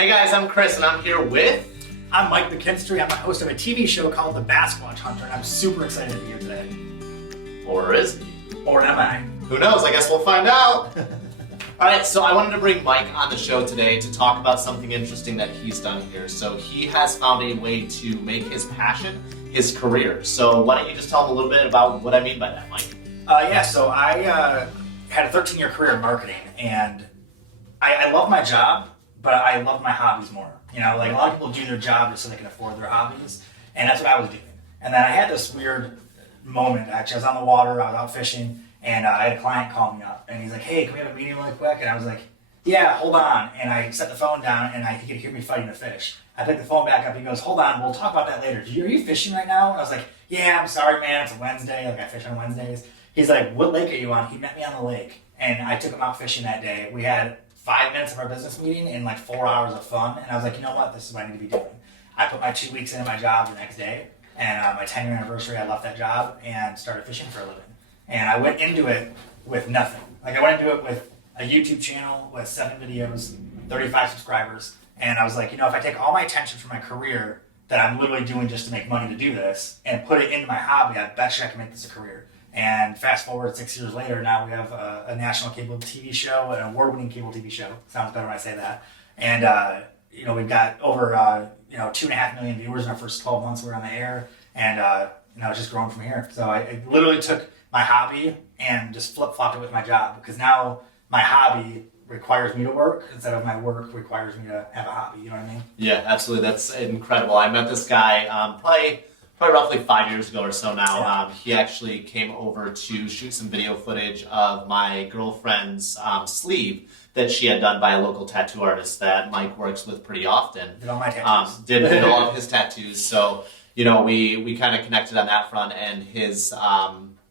Hey guys, I'm Chris and I'm here with... I'm Mike McKinstry. I'm the host of a TV show called The Bassquatch Hunter, and I'm super excited to be here today. Or is he? Or am I? Who knows? I guess we'll find out. Alright, so I wanted to bring Mike on the show today to talk about something interesting that he's done here. So he has found a way to make his passion his career. So why don't you just tell him a little bit about what I mean by that, Mike? So I had a 13-year career in marketing, and I love my job, but I love my hobbies more. You know, like a lot of people do their job just so they can afford their hobbies, and that's what I was doing. And then I had this weird moment, actually. I was on the water, I was out fishing, and I had a client call me up, and he's like, hey, can we have a meeting really quick? And I was like, yeah, hold on. And I set the phone down, and he could hear me fighting a fish. I picked the phone back up, he goes, hold on, we'll talk about that later. Are you fishing right now? And I was like, yeah, I'm sorry, man, it's a Wednesday, like I fish on Wednesdays. He's like, what lake are you on? He met me on the lake, and I took him out fishing that day. We had 5 minutes of our business meeting and like 4 hours of fun, and I was like, you know what, this is what I need to be doing. I put my 2 weeks into my job the next day, and my 10-year anniversary, I left that job and started fishing for a living. And I went into it with nothing. Like I went into it with a YouTube channel with 7 videos, 35 subscribers, and I was like, you know, if I take all my attention from my career that I'm literally doing just to make money to do this and put it into my hobby, I bet you I can make this a career. And fast forward 6 years later, now we have a national cable TV show, an award-winning cable TV show. Sounds better when I say that. And you know, we've got over 2.5 million viewers in our first 12 months we're on the air, and it's just growing from here. So I literally took my hobby and just flip-flopped it with my job, because now my hobby requires me to work instead of my work requires me to have a hobby. You know what I mean? Yeah, absolutely. That's incredible. I met this guy probably roughly 5 years ago or so now. Yeah. He actually came over to shoot some video footage of my girlfriend's sleeve that she had done by a local tattoo artist that Mike works with pretty often. Did all my tattoos. Did all of his tattoos. So, you know, we kind of connected on that front, and his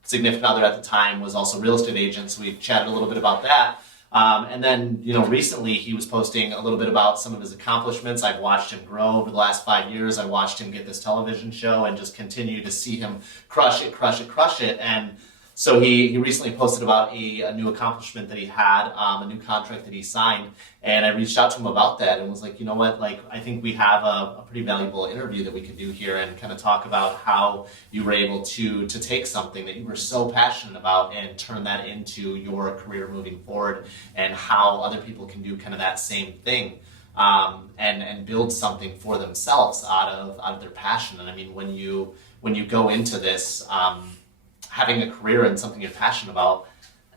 significant other at the time was also a real estate agent, so we chatted a little bit about that. And then, you know, recently he was posting a little bit about some of his accomplishments. I've watched him grow over the last 5 years. I watched him get this television show and just continue to see him crush it. And so he recently posted about a new accomplishment that he had, a new contract that he signed. And I reached out to him about that and was like, you know what, like, I think we have a pretty valuable interview that we could do here and kind of talk about how you were able to take something that you were so passionate about and turn that into your career moving forward, and how other people can do kind of that same thing, and build something for themselves out of their passion. And I mean, when you go into this, having a career in something you're passionate about,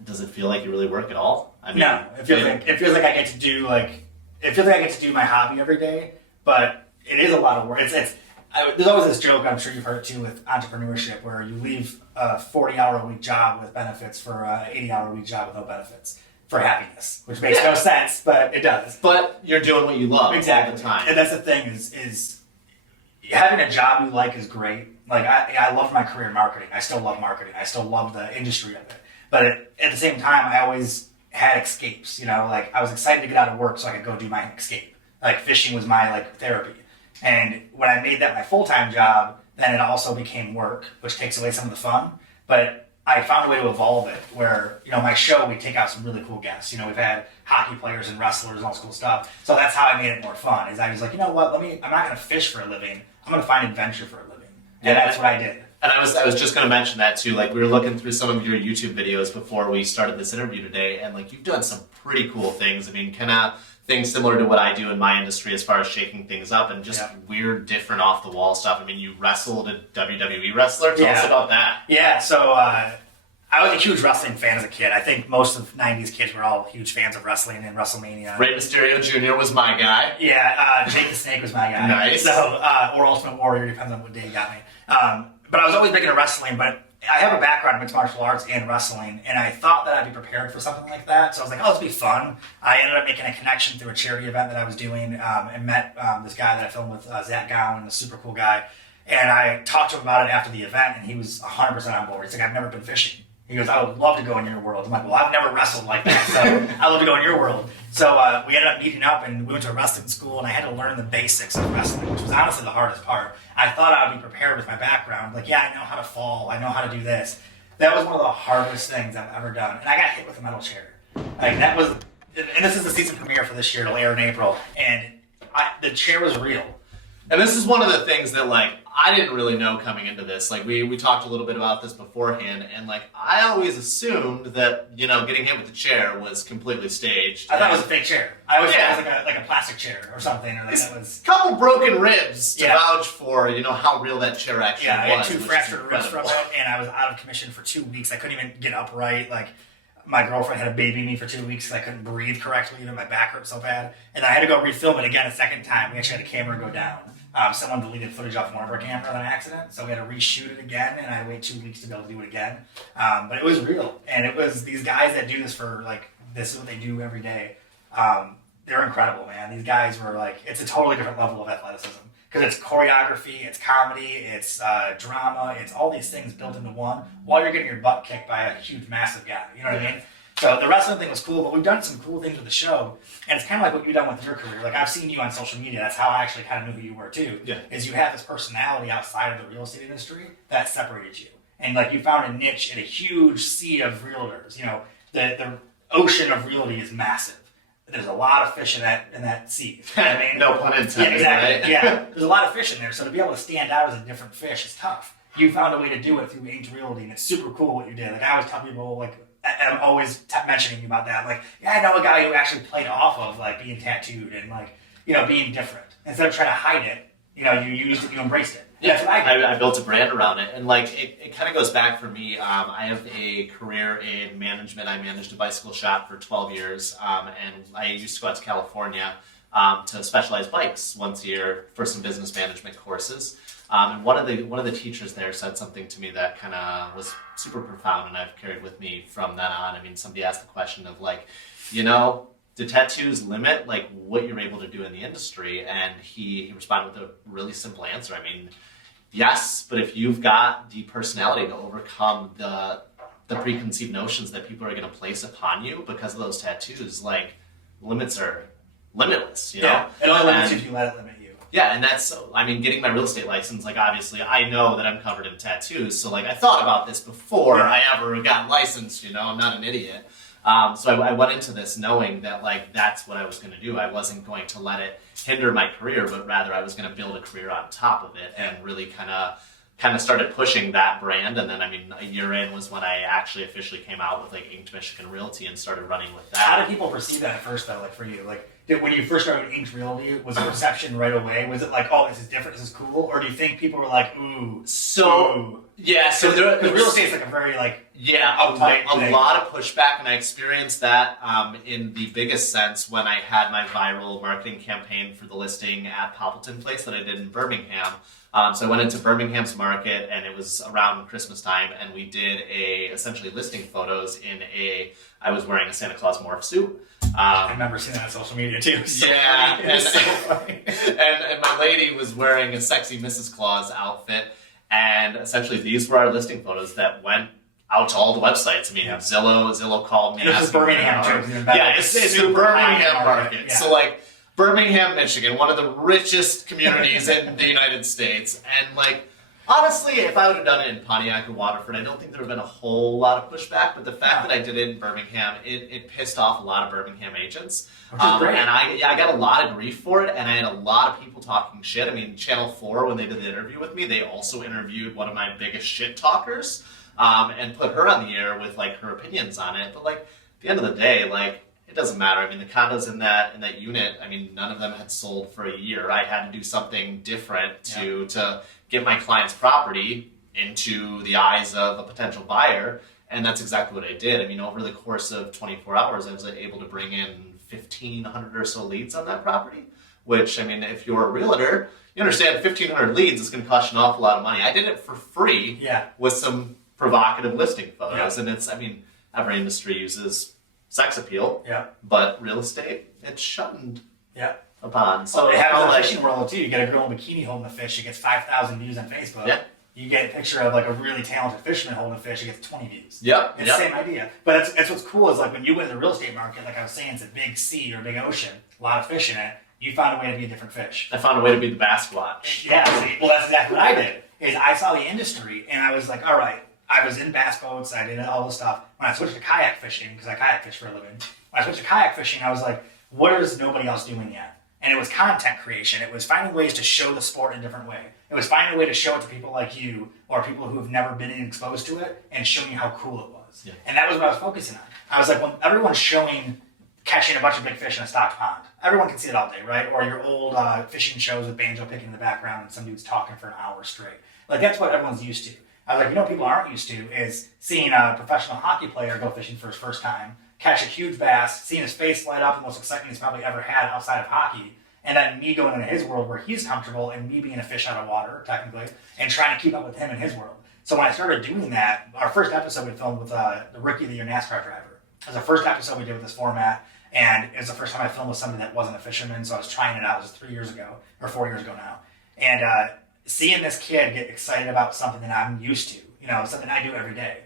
does it feel like you really work at all? I mean, no, it feels like I get to do my hobby every day, but it is a lot of work. There's always this joke, I'm sure you've heard it too, with entrepreneurship, where you leave a 40-hour-a-week job with benefits for an 80-hour-a-week job with no benefits for happiness, which makes no sense, but it does. But you're doing what you love exactly all the time. And that's the thing is having a job you like is great. Like I love my career in marketing. I still love marketing. I still love the industry of it. But at the same time, I always had escapes. You know, like I was excited to get out of work so I could go do my escape. Like fishing was my therapy. And when I made that my full-time job, then it also became work, which takes away some of the fun. But I found a way to evolve it where, you know, my show, we take out some really cool guests. You know, we've had hockey players and wrestlers and all this cool stuff. So that's how I made it more fun, is I was like, you know what, I'm not going to fish for a living. I'm going to find adventure for a living. And that's what I did. And I was just going to mention that too. Like, we were looking through some of your YouTube videos before we started this interview today, and like, you've done some pretty cool things. I mean, kind of things similar to what I do in my industry as far as shaking things up, and just weird, different, off the wall stuff. I mean, you wrestled a WWE wrestler. Tell us about that. Yeah. So I was a huge wrestling fan as a kid. I think most of 90s kids were all huge fans of wrestling and WrestleMania. Rey Mysterio Jr. was my guy. Yeah, Jake the Snake was my guy. Nice. So, or Ultimate Warrior, depends on what day you got me. But I was always big into wrestling, but I have a background in mixed martial arts and wrestling, and I thought that I'd be prepared for something like that. So I was like, oh, this will be fun. I ended up making a connection through a charity event that I was doing, and met this guy that I filmed with, Zach Gowen, a super cool guy. And I talked to him about it after the event, and he was 100% on board. He's like, I've never been fishing. He goes, I would love to go in your world. I'm like, well, I've never wrestled like that, so I'd love to go in your world. So we ended up meeting up, and we went to a wrestling school, and I had to learn the basics of wrestling, which was honestly the hardest part. I thought I would be prepared with my background. Like, yeah, I know how to fall. I know how to do this. That was one of the hardest things I've ever done. And I got hit with a metal chair. Like, that was, and this is the season premiere for this year. It'll air in April. And the chair was real. And this is one of the things that, like, I didn't really know coming into this. Like, we talked a little bit about this beforehand, and, like, I always assumed that, you know, getting hit with the chair was completely staged. I thought it was a fake chair. I always thought it was like a plastic chair or something. Or like that was a couple broken ribs to vouch for, you know, how real that chair actually was. I had 2 fractured ribs from it, and I was out of commission for 2 weeks. I couldn't even get upright. Like, my girlfriend had to baby me for 2 weeks because I couldn't breathe correctly. You know, my back hurt so bad. And I had to go refilm it again a second time. We actually had a camera go down. Someone deleted footage off one of our cameras on accident, so we had to reshoot it again, and I had to wait 2 weeks to be able to do it again. But it was real, and it was these guys that do this for, like, this is what they do every day. They're incredible, man. These guys were like, it's a totally different level of athleticism. Because it's choreography, it's comedy, it's drama, it's all these things built into one while you're getting your butt kicked by a huge, massive guy. You know what I mean? So the wrestling thing was cool, but we've done some cool things with the show, and it's kind of like what you've done with your career. Like, I've seen you on social media. That's how I actually kind of knew who you were too. Yeah. Is you have this personality outside of the real estate industry that separated you, and like you found a niche in a huge sea of realtors. You know, the ocean of realty is massive. There's a lot of fish in that sea. You know what I mean? No pun intended. Yeah, exactly. Right? Yeah, there's a lot of fish in there, so to be able to stand out as a different fish is tough. You found a way to do it through Inked Realty, and it's super cool what you did. Like, I always tell people, like, I'm always mentioning about that. Like, yeah, I know a guy who actually played off of, like, being tattooed and, like, you know, being different. Instead of trying to hide it, you know, you used it, you embraced it. Yeah, that's what I did. I built a brand around it, and like it kind of goes back for me. I have a career in management. I managed a bicycle shop for 12 years, and I used to go out to California to specialize bikes once a year for some business management courses. And one of the teachers there said something to me that kind of was super profound, and I've carried with me from then on. I mean, somebody asked the question of, like, you know, do tattoos limit, like, what you're able to do in the industry? And he responded with a really simple answer. I mean, yes, but if you've got the personality to overcome the preconceived notions that people are going to place upon you because of those tattoos, like, limits are limitless, you know? Yeah, it only limits you if you let it limit you. Yeah, and that's, I mean, getting my real estate license, like, obviously, I know that I'm covered in tattoos, so, like, I thought about this before I ever got licensed, you know? I'm not an idiot. So I went into this knowing that, like, that's what I was going to do. I wasn't going to let it hinder my career, but rather I was going to build a career on top of it and really kind of started pushing that brand. And then, I mean, a year in was when I actually officially came out with, like, Inked Michigan Realty and started running with that. How did people perceive that at first, though, like, for you? Like, when you first started Inked Realty, was the reception right away? Was it like, oh, this is different, this is cool? Or do you think people were like, ooh, yeah, so because real estate's like a very, like, a lot of pushback, and I experienced that in the biggest sense when I had my viral marketing campaign for the listing at Poppleton Place that I did in Birmingham. So I went into Birmingham's market, and it was around Christmas time, and we did essentially listing photos I was wearing a Santa Claus morph suit. I remember seeing that on social media too. And my lady was wearing a sexy Mrs. Claus outfit, and essentially these were our listing photos that went out to all the websites. I mean, Zillow called me. This is Birmingham too. Yeah, it's the Birmingham market. Yeah. So, like, Birmingham, Michigan, one of the richest communities in the United States, and, like, honestly, if I would have done it in Pontiac or Waterford, I don't think there would have been a whole lot of pushback, but the fact that I did it in Birmingham, it pissed off a lot of Birmingham agents. Which is great. And I got a lot of grief for it, and I had a lot of people talking shit. I mean, Channel 4, when they did the interview with me, they also interviewed one of my biggest shit talkers and put her on the air with, like, her opinions on it. But, like, at the end of the day, like, it doesn't matter. I mean, the condos in that unit, I mean, none of them had sold for a year. I had to do something different to get my client's property into the eyes of a potential buyer, and that's exactly what I did. I mean, over the course of 24 hours, I was able to bring in 1,500 or so leads on that property, which, I mean, if you're a realtor, you understand 1,500 leads is going to cost you an awful lot of money. I did it for free with some provocative listing photos, and it's, I mean, every industry uses sex appeal, but real estate, it's shunned upon. So it happens in the fishing world too. You get a girl in a bikini holding a fish, it gets 5,000 views on Facebook. Yeah. You get a picture of, like, a really talented fisherman holding a fish, it gets 20 views. Yep. It's the same idea. But that's what's cool is, like, when you went in the real estate market, like I was saying, it's a big sea or a big ocean, a lot of fish in it. You found a way to be a different fish. I found a way to be the Bassquatch. Yeah, see, well, that's exactly what I did. Is I saw the industry, and I was like, all right, I was in bass boats, I did all this stuff. When I switched to kayak fishing, because I kayak fish for a living, when I switched to kayak fishing, I was like, what is nobody else doing yet? And it was content creation. It was finding ways to show the sport in a different way. It was finding a way to show it to people like you or people who have never been exposed to it and showing you how cool it was. Yeah. And that was what I was focusing on. I was like, when everyone's showing catching a bunch of big fish in a stocked pond, everyone can see it all day, right? Or your old fishing shows with banjo picking in the background and some dude's talking for an hour straight. Like, that's what everyone's used to. I was like, what people aren't used to is seeing a professional hockey player go fishing for his first time, catch a huge bass, seeing his face light up, the most excitement he's probably ever had outside of hockey, and then me going into his world where he's comfortable and me being a fish out of water, technically, and trying to keep up with him in his world. So when I started doing that, our first episode we filmed with the Rookie of the Year NASCAR driver. It was the first episode we did with this format, and it was the first time I filmed with somebody that wasn't a fisherman, so I was trying it out. It was 3 years ago, or 4 years ago now. And seeing this kid get excited about something that I'm used to, something I do every day,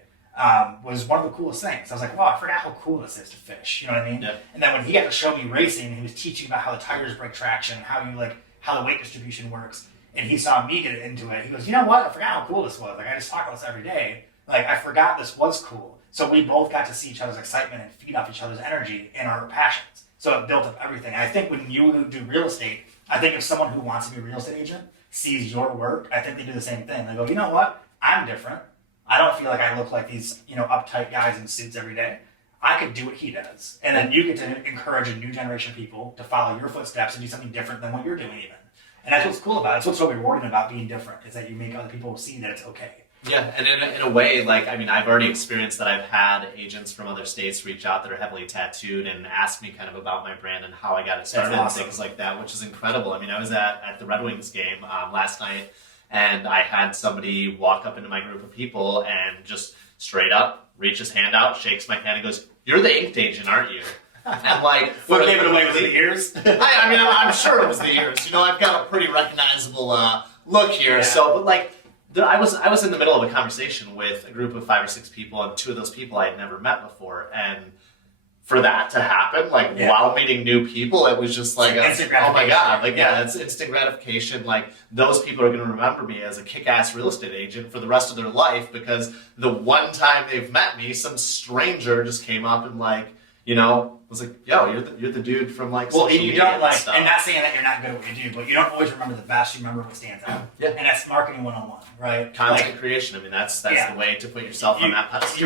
was one of the coolest things. I was like, wow, I forgot how cool this is to fish. You know what I mean? Yeah. And then when he got to show me racing, he was teaching about how the tires break traction, how the weight distribution works, and he saw me get into it. He goes, you know what? I forgot how cool this was. Like, I just talk about this every day. Like, I forgot this was cool. So we both got to see each other's excitement and feed off each other's energy and our passions. So it built up everything. And I think when you do real estate, I think if someone who wants to be a real estate agent sees your work, I think they do the same thing. They go, you know what? I'm different. I don't feel like I look like these, uptight guys in suits every day. I could do what he does. And then you get to encourage a new generation of people to follow your footsteps and do something different than what you're doing even. And that's what's cool about it. It's what's so rewarding about being different, is that you make other people see that it's okay. Yeah, and in a way, I've already experienced that. I've had agents from other states reach out that are heavily tattooed and ask me kind of about my brand and how I got it started and things like that, which is incredible. I mean, I was at the Red Wings game last night, and I had somebody walk up into my group of people and just straight up reach his hand out, shakes my hand, and goes, "You're the inked agent, aren't you?" And what gave it away? Was it the ears? I'm sure it was the ears. I've got a pretty recognizable look here. Yeah. So, but I was in the middle of a conversation with a group of 5 or 6 people, and 2 of those people I had never met before, and for that to happen, while meeting new people, it was just like, oh my God, it's instant gratification. Those people are going to remember me as a kick-ass real estate agent for the rest of their life, because the one time they've met me, some stranger just came up and was like, yo, you're the dude from social and you media don't stuff. and not saying that you're not good at what you do, but you don't always remember the best. You remember what stands out. Yeah. And that's marketing 101, right? Content creation. I mean, that's the way to put yourself on that pedestal.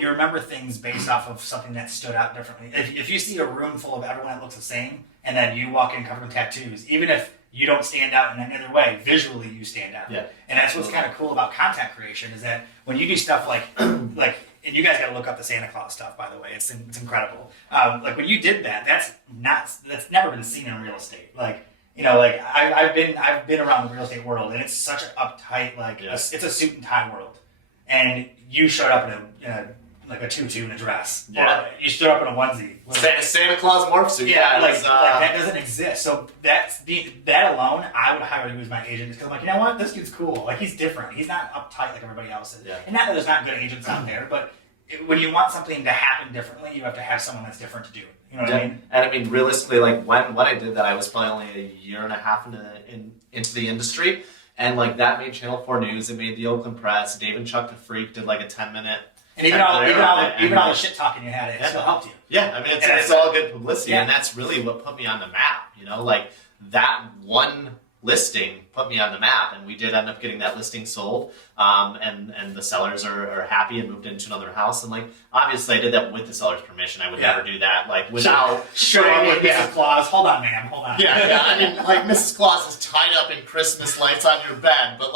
You remember things based off of something that stood out differently. If you see a room full of everyone that looks the same, and then you walk in covered in tattoos, even if you don't stand out in any other way, visually you stand out. Yeah. And that's what's kind of cool about content creation, is that when you do stuff like and you guys got to look up the Santa Claus stuff, by the way. It's incredible. When you did that, that's never been seen in real estate. I've been around the real estate world, and it's such an uptight, it's a suit and tie world. And you showed up in a tutu and a dress. Yeah. Or you stood up in a onesie. Santa Claus morph suit. Yeah, that doesn't exist. So that alone, I would hire you as my agent, because I'm like, you know what? This dude's cool. He's different. He's not uptight like everybody else is. Yeah. And not that there's not good agents out there, but when you want something to happen differently, you have to have someone that's different to do it. You know what I mean? And I mean, realistically, when I did that, I was probably only a year and a half into the industry, and that made Channel 4 News. It made the Oakland Press. Dave and Chuck the Freak did a 10-minute. And even all the shit talking you had, it still helped you. Yeah, I mean, it's all good publicity, and that's really what put me on the map. That one listing put me on the map, and we did end up getting that listing sold, and the sellers are happy and moved into another house. And obviously I did that with the seller's permission. I would never do that without showing up with Mrs. Claus. Hold on, ma'am. Hold on. Yeah. I mean, Mrs. Claus is tied up in Christmas lights on your bed, but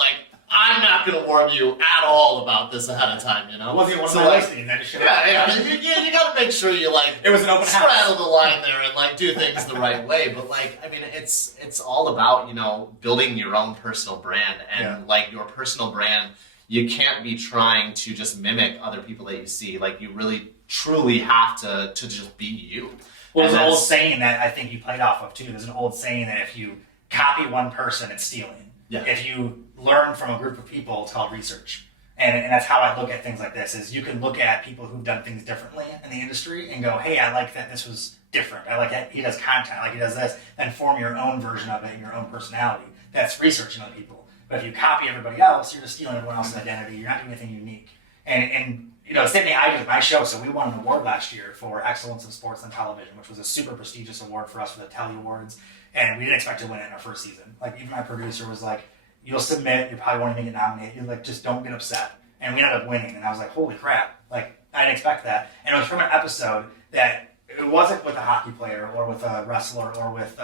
I'm not going to warn you at all about this ahead of time, Wasn't one of my listings. I just showed up. Yeah, you got to make sure you it was an open house. Straddle the line there and do things the right way. But I mean, it's all about building your own personal brand, and your personal brand. You can't be trying to just mimic other people that you see. You really truly have to just be you. Well, there's an old saying that I think you played off of too. There's an old saying that if you copy one person, it's stealing. Yeah. If you learn from a group of people, it's called research. And that's how I look at things like this, is you can look at people who've done things differently in the industry and go, hey, I like that this was different. I like that he does content, I like he does this, then form your own version of it and your own personality. That's researching other people. But if you copy everybody else, you're just stealing everyone else's identity. You're not doing anything unique. And same thing I did with my show. So we won an award last year for Excellence in Sports and Television, which was a super prestigious award for us for the Telly Awards. and we didn't expect to win it in our first season. Like even my producer was like, "You'll submit, you probably won't even get nominated. You're like, just don't get upset." And we ended up winning, and I was like, "Holy crap!" Like I didn't expect that, and it was from an episode that it wasn't with a hockey player or with a wrestler or with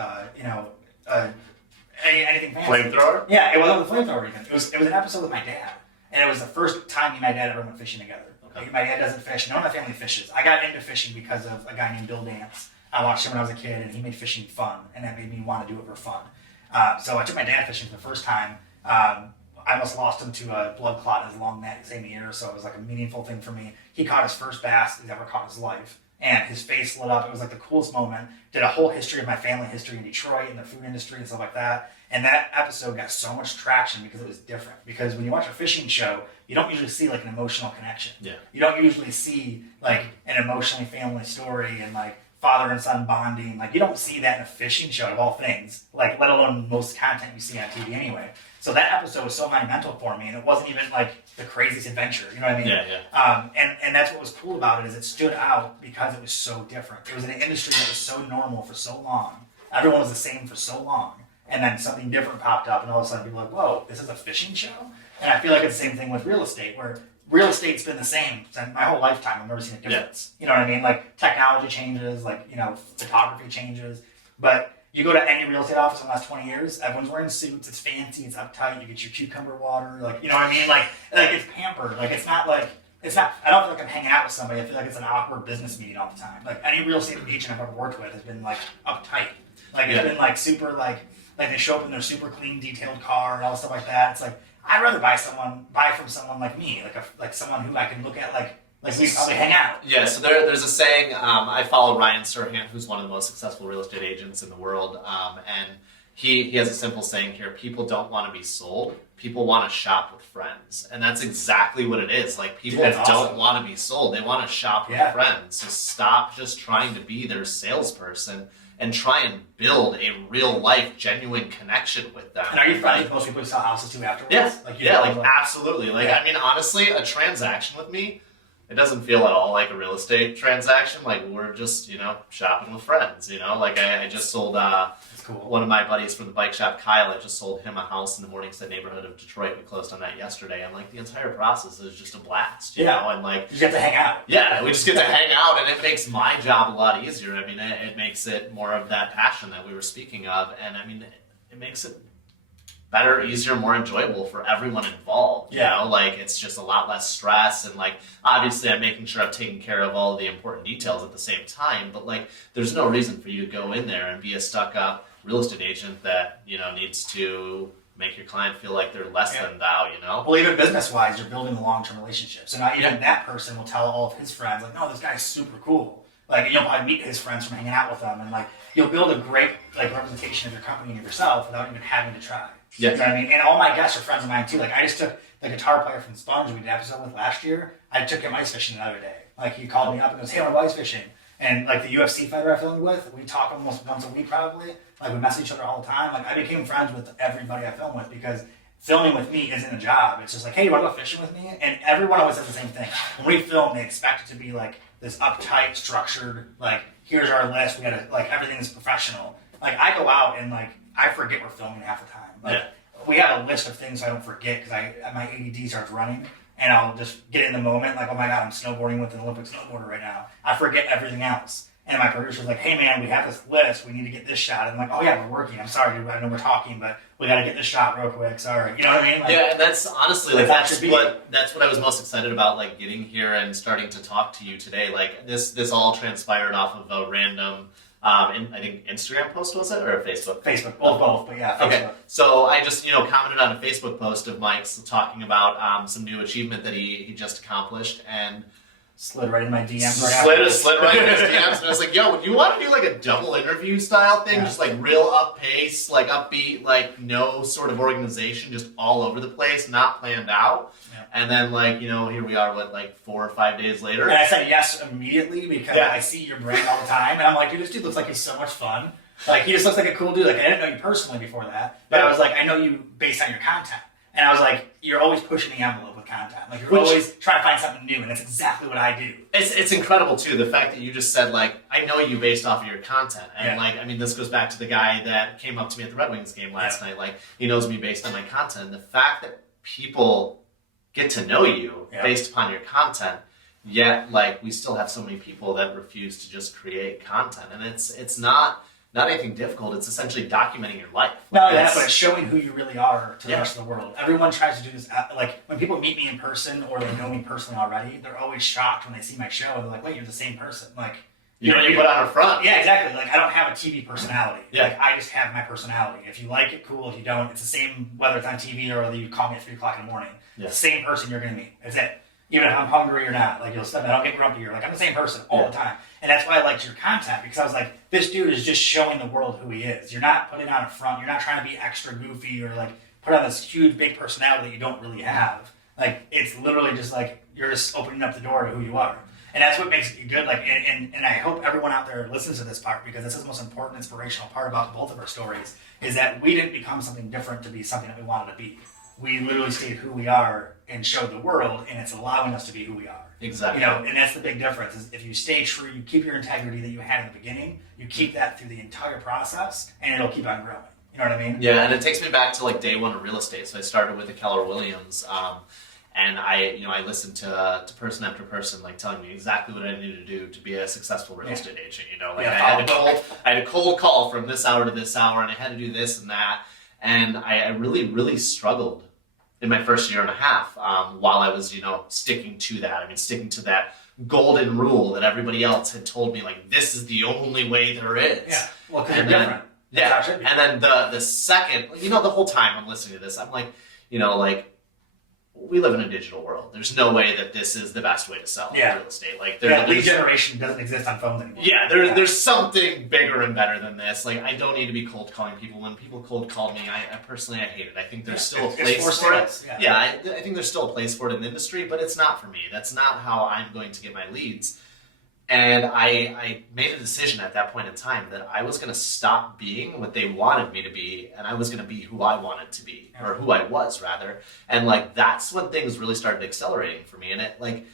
anything fancy. Flamethrower? Yeah, it wasn't with a flamethrower even. It was an episode with my dad, and it was the first time me and my dad ever went fishing together. Okay. Like, my dad doesn't fish. None of my family fishes. I got into fishing because of a guy named Bill Dance. I watched him when I was a kid, and he made fishing fun, and that made me want to do it for fun. So I took my dad fishing for the first time. I almost lost him to a blood clot in his lung that same year, so it was like a meaningful thing for me. He caught his first bass he's ever caught in his life, and his face lit up. It was like the coolest moment. Did a whole history of my family history in Detroit and the food industry and stuff like that. And that episode got so much traction because it was different. Because when you watch a fishing show, you don't usually see like an emotional connection. Yeah. You don't usually see like an emotionally family story and like father and son bonding. Like you don't see that in a fishing show of all things. Like let alone most content you see on TV anyway. So that episode was so monumental for me, and it wasn't even like the craziest adventure. You know what I mean? Yeah. And that's what was cool about it is it stood out because it was so different. It was an industry that was so normal for so long. Everyone was the same for so long. And then something different popped up, and all of a sudden people were like, whoa, this is a fishing show? And I feel like it's the same thing with real estate, where real estate's been the same since my whole lifetime. I've never seen a difference. Yeah. You know what I mean? Like technology changes, like, photography changes. But you go to any real estate office in the last 20 years, everyone's wearing suits, it's fancy, it's uptight, you get your cucumber water, like, you know what I mean? Like it's pampered. Like I don't feel like I'm hanging out with somebody. I feel like it's an awkward business meeting all the time. Like any real estate agent I've ever worked with has been like uptight. Like it's been like super like they show up in their super clean, detailed car and all stuff like that. It's like I'd rather buy from someone like me, like someone who I can look at like we probably hang out. Yeah, so there's a saying, I follow Ryan Serhant, who's one of the most successful real estate agents in the world, and he has a simple saying here: people don't want to be sold, people want to shop with friends. And that's exactly what it is. Like people don't want to be sold, they want to shop with friends. So stop just trying to be their salesperson and try and build a real life, genuine connection with them. And are you friends with most people who sell houses to afterwards? Yeah, absolutely. Like, honestly, a transaction with me, it doesn't feel at all like a real estate transaction. Like we're just, shopping with friends, Like I just sold one of my buddies from the bike shop, Kyle, I just sold him a house in the Morningside neighborhood of Detroit. We closed on that yesterday, and like the entire process is just a blast, you know, and like you get to hang out. Yeah, we just get to hang out, and it makes my job a lot easier. I mean, it makes it more of that passion that we were speaking of, and I mean, it makes it better, easier, more enjoyable for everyone involved. You know, like it's just a lot less stress, and like obviously I'm making sure I'm taking care of all of the important details at the same time. But like, there's no reason for you to go in there and be a stuck-up real estate agent that needs to make your client feel like they're less than thou. Well, even business-wise, you're building a long-term relationship. So now even that person will tell all of his friends, like, "No, this guy's super cool." Like you'll probably meet his friends from hanging out with them, and like you'll build a great like representation of your company and yourself without even having to try. Yeah. You know what I mean? And all my guests are friends of mine too. Like I just took the guitar player from Sponge we did an episode with last year. I took him ice fishing the other day. Like he called me up and goes, "Hey, I want to go ice fishing." And like the UFC fighter I filmed with, we talk almost once a week probably. Like we message each other all the time. Like I became friends with everybody I film with because filming with me isn't a job. It's just like, "Hey, you want to go fishing with me?" And everyone always says the same thing. When we film, they expect it to be like this uptight, structured, like here's our list. We gotta like everything is professional. Like I go out and like I forget we're filming half the time. Like we have a list of things so I don't forget because my ADD starts running. And I'll just get in the moment, like, oh my God, I'm snowboarding with an Olympic snowboarder right now. I forget everything else. And my producer's like, "Hey man, we have this list, we need to get this shot." And I'm like, "Oh yeah, we're working. I'm sorry, I know we're talking, but we gotta get this shot real quick, sorry." You know what I mean? Like, yeah, and that's honestly, like, that's what I was most excited about, like, getting here and starting to talk to you today. Like, this all transpired off of a random, I think Instagram post, was it, or Facebook? Facebook, both, but yeah, Facebook. Okay, so I just, commented on a Facebook post of Mike's talking about some new achievement that he just accomplished, and slid right in my DMs. Slid right in his DMs, and I was like, "Yo, do you want to do like a double interview style thing? Just like real up pace, like upbeat, like no sort of organization, just all over the place, not planned out." Yeah. And then like, here we are, like 4 or 5 days later. And I said yes immediately because I see your brain all the time, and I'm like, "Dude, this dude looks like he's so much fun. Like he just looks like a cool dude." Like I didn't know you personally before that, but I was like, I know you based on your content. And I was like, you're always pushing the envelope with content. Like you're always trying to find something new, and that's exactly what I do. It's incredible too, the fact that you just said like, I know you based off of your content. And like, I mean, this goes back to the guy that came up to me at the Red Wings game last night. Like, he knows me based on my content. And the fact that people get to know you based upon your content, yet like we still have so many people that refuse to just create content. And it's not anything difficult. It's essentially documenting your life. Not only that, but it's showing who you really are to the rest of the world. Everyone tries to do this. Like when people meet me in person or they know me personally already, they're always shocked when they see my show. They're like, "Wait, you're the same person." Like you put on a front. Yeah, exactly. Like I don't have a TV personality. Yeah. Like I just have my personality. If you like it, cool. If you don't, it's the same whether it's on TV or whether you call me at 3:00 in the morning. Yeah. The same person you're gonna meet. That's it. Even if I'm hungry or not, like I don't get grumpy. You're like I'm the same person all the time, and that's why I liked your content because I was like, this dude is just showing the world who he is. You're not putting on a front. You're not trying to be extra goofy or like put on this huge big personality that you don't really have. Like it's literally just like you're just opening up the door to who you are, and that's what makes it good. Like and I hope everyone out there listens to this part because this is the most important inspirational part about both of our stories is that we didn't become something different to be something that we wanted to be. We literally stayed who we are and showed the world, and it's allowing us to be who we are. Exactly. You know, and that's the big difference. Is if you stay true, you keep your integrity that you had in the beginning, you keep that through the entire process, and it'll keep on growing. You know what I mean? Yeah, and it takes me back to like day one of real estate. So I started with the Keller Williams, and I listened to person after person like telling me exactly what I needed to do to be a successful real estate agent. You know, like I had a cold call from this hour to this hour, and I had to do this and that, and I really struggled in my first year and a half while I was, sticking to that. I mean, sticking to that golden rule that everybody else had told me, like, this is the only way there is. Yeah, well, because you're different. Yeah, and then the second, the whole time I'm listening to this, I'm like, we live in a digital world. There's no way that this is the best way to sell real estate. Like, lead generation doesn't exist on phones anymore. Yeah, there's something bigger and better than this. Like, I don't need to be cold calling people. When people cold call me, I personally hate it. I think there's still a place for it. Yeah, I think there's still a place for it in the industry, but it's not for me. That's not how I'm going to get my leads. And I made a decision at that point in time that I was going to stop being what they wanted me to be, and I was going to be who I wanted to be, or who I was, rather. And, like, that's when things really started accelerating for me. And it, like,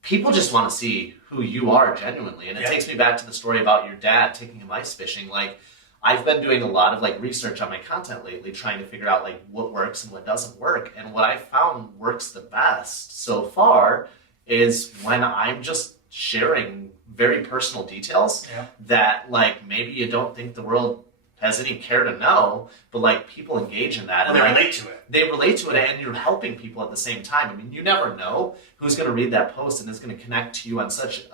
people just want to see who you are genuinely. And it takes me back to the story about your dad taking him ice fishing. Like, I've been doing a lot of, like, research on my content lately, trying to figure out, like, what works and what doesn't work. And what I found works the best so far is when I'm just sharing very personal details that, like, maybe you don't think the world has any care to know, but, like, people engage in that. And they relate to it. They relate to it, and you're helping people at the same time. I mean, you never know who's going to read that post and is going to connect to you on such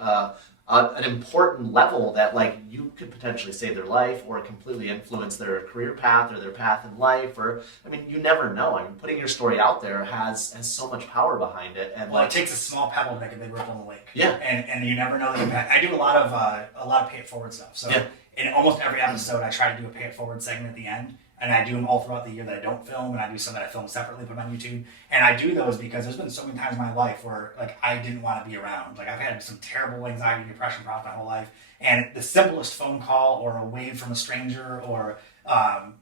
an important level that, like, you could potentially save their life or completely influence their career path or their path in life. Or, I mean, you never know. I mean, putting your story out there has so much power behind it. And, well, it takes a small pebble to make a big ripple in the lake. Yeah. And you never know the impact. I do a lot of pay it forward stuff. So in almost every episode, I try to do a pay it forward segment at the end. And I do them all throughout the year that I don't film, and I do some that I film separately, put them on YouTube. And I do those because there's been so many times in my life where, like, I didn't want to be around. Like, I've had some terrible anxiety and depression problems my whole life. And the simplest phone call or a wave from a stranger or, a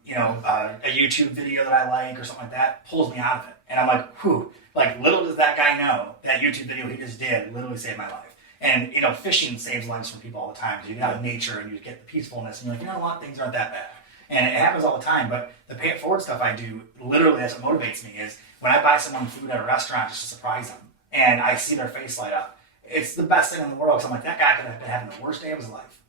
YouTube video that I like or something like that pulls me out of it. And I'm like, whew, like, little does that guy know that YouTube video he just did literally saved my life. And, fishing saves lives from people all the time because you get out in nature and you get the peacefulness and you're like, you know what, things aren't that bad. And it happens all the time, but the pay it forward stuff I do, literally that's what motivates me is when I buy someone food at a restaurant just to surprise them and I see their face light up. It's the best thing in the world because I'm like, that guy could have been having the worst day of his life.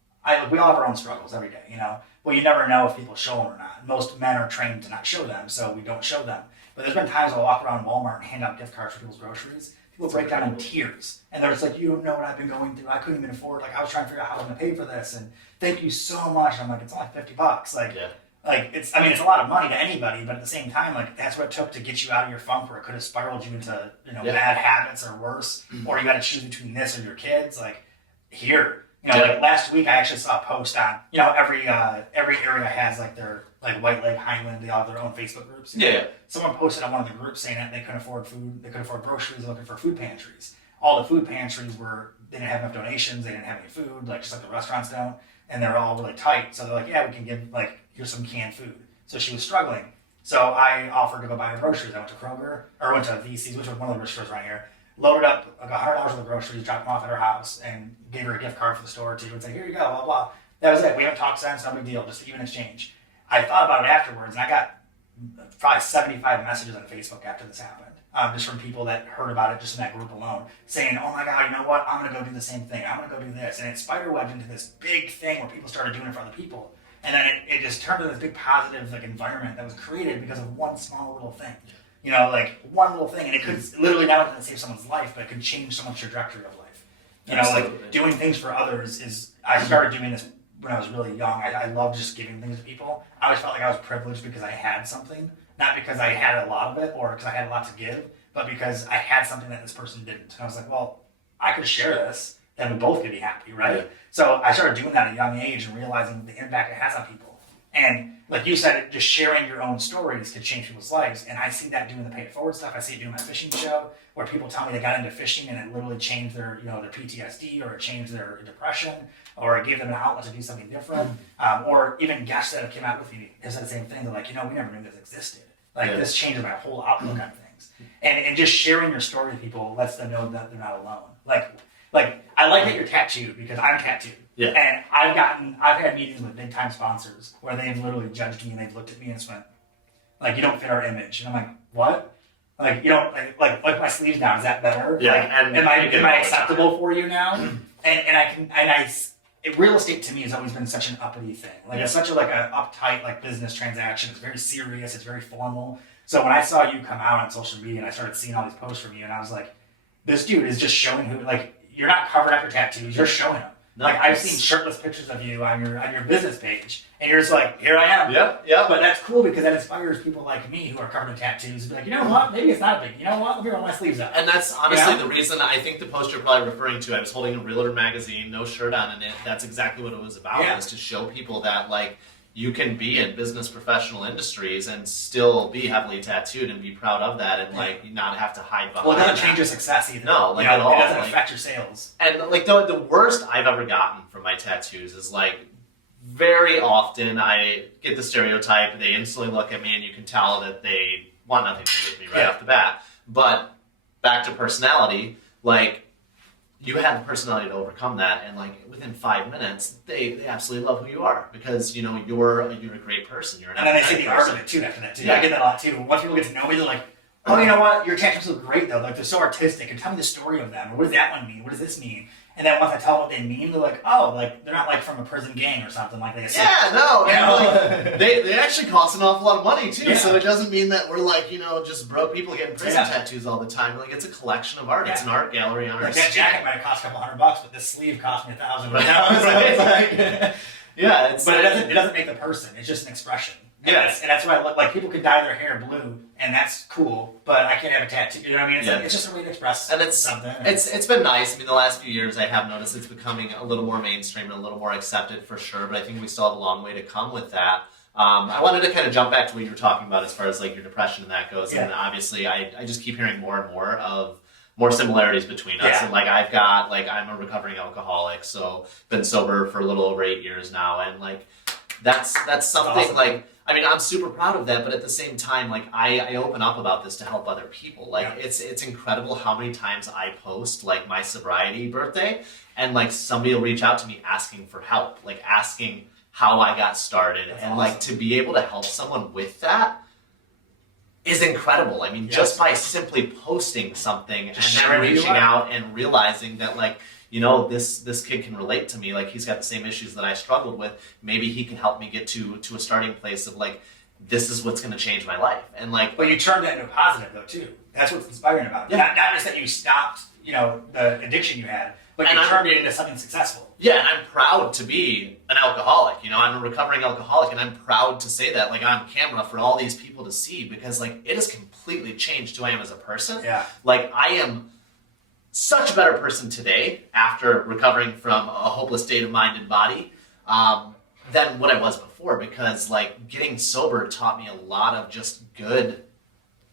We all have our own struggles every day, Well, you never know if people show them or not. Most men are trained to not show them, so we don't show them. But there's been times I'll walk around Walmart and hand out gift cards for people's groceries. People break down in tears. And they're just like, you don't know what I've been going through. I couldn't even afford, I was trying to figure out how I was going to pay for this. And thank you so much. And I'm like, it's only $50. Like, it's a lot of money to anybody, but at the same time, like, that's what it took to get you out of your funk where it could have spiraled you into, bad habits or worse, or you had to choose between this or your kids. Like, here, like last week, I actually saw a post on, every area has like their, like, White Lake, Highland, they all have their own Facebook groups. Someone posted on one of the groups saying that they couldn't afford food, they couldn't afford groceries, they're looking for food pantries. All the food pantries they didn't have enough donations, they didn't have any food, like, just like the restaurants don't, and they're all really tight. So they're like, yeah, we can give, like, here's some canned food. So she was struggling. So I offered to go buy her groceries. I went to Kroger, or went to VC's, which was one of the grocery stores around here. Loaded up like $100 worth of groceries, dropped them off at her house, and gave her a gift card for the store too, and said, "Here you go, blah blah." That was it. We haven't talked since. No big deal. Just even exchange. I thought about it afterwards, and I got probably 75 messages on Facebook after this happened, just from people that heard about it just in that group alone, saying, "Oh my God, you know what? I'm gonna go do the same thing. I'm gonna go do this," and it spiderwebbed into this big thing where people started doing it for other people. And then it just turned into this big positive like environment that was created because of one small little thing. You know, like one little thing. And it could literally not only save someone's life, but it could change someone's trajectory of life. You know, like doing things for others is, I started doing this when I was really young. I love just giving things to people. I always felt like I was privileged because I had something, not because I had a lot of it or because I had a lot to give, but because I had something that this person didn't. And I was like, well, I could share this. Then we both could be happy, right? Yeah. So I started doing that at a young age and realizing the impact it has on people. And like you said, just sharing your own stories could change people's lives. And I see that doing the pay it forward stuff. I see it doing my fishing show where people tell me they got into fishing and it literally changed their, you know, their PTSD, or it changed their depression, or it gave them an outlet to do something different. Or even guests that have come out with me have said the same thing. They're like, you know, we never knew this existed. Like this changes my whole outlook on things. And just sharing your story with people lets them know that they're not alone. Like I like that you're tattooed because I'm tattooed. Yeah. And I've had meetings with big time sponsors where they've literally judged me and they've looked at me and just went, like, you don't fit our image. And I'm like, what? Like, you don't like my sleeves down. Is that better? Yeah. Like, am I acceptable for you now? Real estate to me has always been such an uppity thing. Like it's such a uptight like business transaction. It's very serious. It's very formal. So when I saw you come out on social media and I started seeing all these posts from you, and I was like, this dude is just showing who, like, you're not covering up your tattoos. You're showing them. No, like I've seen shirtless pictures of you on your business page, and you're just like, here I am. Yeah. But that's cool because that inspires people like me who are covered in tattoos to be like, you know what? Maybe it's not big. You know what? Let me roll my sleeves up. And that's honestly the reason. I think the post you're probably referring to. I was holding a Realtor magazine, no shirt on in it. That's exactly what it was about. Was to show people that like you can be in business professional industries and still be heavily tattooed and be proud of that, and like not have to hide behind. Well, it doesn't change your success either. No, like at all. It doesn't affect your sales. And like the worst I've ever gotten from my tattoos is like very often I get the stereotype. They instantly look at me and you can tell that they want nothing to do with me right off the bat. But back to personality, like you have the personality to overcome that, and like within 5 minutes, they absolutely love who you are because you know you're a great person. You're an and then they see the art of it too after that too. Yeah. I get that a lot too. Once people get to know me, they're like, "Oh, you know what? Your tattoos look great though. Like they're so artistic. And tell me the story of them. Or what does that one mean? What does this mean?" And then once I tell them what they mean, they're like, "Oh, like they're not like from a prison gang or something like they." Yeah, no, you know, like, they actually cost an awful lot of money too. Yeah. So it doesn't mean that we're like just broke people getting prison tattoos all the time. Like it's a collection of art. Yeah. It's an art gallery on our that jacket might have cost a couple $100, but this sleeve cost me $1,000. Right? Yeah, but it doesn't make the person. It's just an expression. And that's why I look like people can dye their hair blue, and that's cool. But I can't have a tattoo. You know what I mean? It's just a way to express something. It's been nice. I mean, the last few years I have noticed it's becoming a little more mainstream and a little more accepted for sure. But I think we still have a long way to come with that. I wanted to kind of jump back to what you were talking about as far as like your depression and that goes. Yeah. And obviously, I just keep hearing more and more of more similarities between us. And like I'm a recovering alcoholic, so been sober for a little over 8 years now, and like that's something awesome. Like. I mean, I'm super proud of that, but at the same time, like I open up about this to help other people. Like it's incredible how many times I post like my sobriety birthday, and like somebody will reach out to me asking for help, like asking how I got started. That's and awesome. Like to be able to help someone with that is incredible. I mean, just by simply posting something just and then reaching out and realizing that like, you know, this kid can relate to me. Like he's got the same issues that I struggled with. Maybe he can help me get to a starting place of like, this is what's going to change my life. And like, but you turned that into a positive though too. That's what's inspiring about it. Yeah. Not just that you stopped, you know, the addiction you had, but you turned it into something successful. Yeah, and I'm proud to be an alcoholic. You know, I'm a recovering alcoholic, and I'm proud to say that like on camera for all these people to see, because like it has completely changed who I am as a person. Yeah. Like I am such a better person today after recovering from a hopeless state of mind and body than what I was before, because like getting sober taught me a lot of just good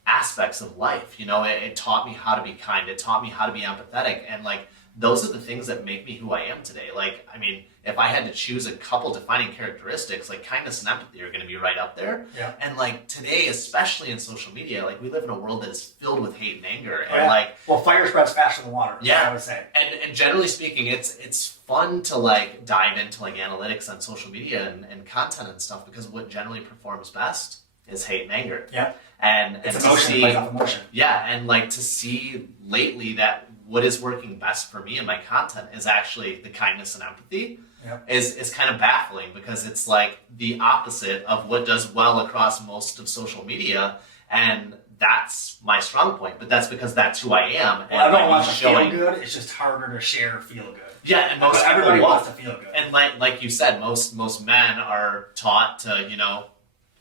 aspects of life. You know, it taught me how to be kind. It taught me how to be empathetic. And like those are the things that make me who I am today. Like, I mean, if I had to choose a couple defining characteristics, like kindness and empathy are going to be right up there. Yeah. And like today, especially in social media, like we live in a world that is filled with hate and anger. Oh, and yeah. like, well, fire spreads faster than water. Yeah. I would say. And generally speaking, it's fun to like dive into like analytics on social media and content and stuff, because what generally performs best is hate and anger. Yeah. And It's and emotion. to It plays see, off emotion. yeah, and like to see lately that what is working best for me and my content is actually the kindness and empathy. Yep. is kind of baffling, because it's like the opposite of what does well across most of social media, and that's my strong point. But that's because that's who I am. And Well, everyone by wants me to showing, feel good. It's just harder to share feel good. yeah, and most Everybody people wants won't. to feel good. And like you said, most men are taught to, you know,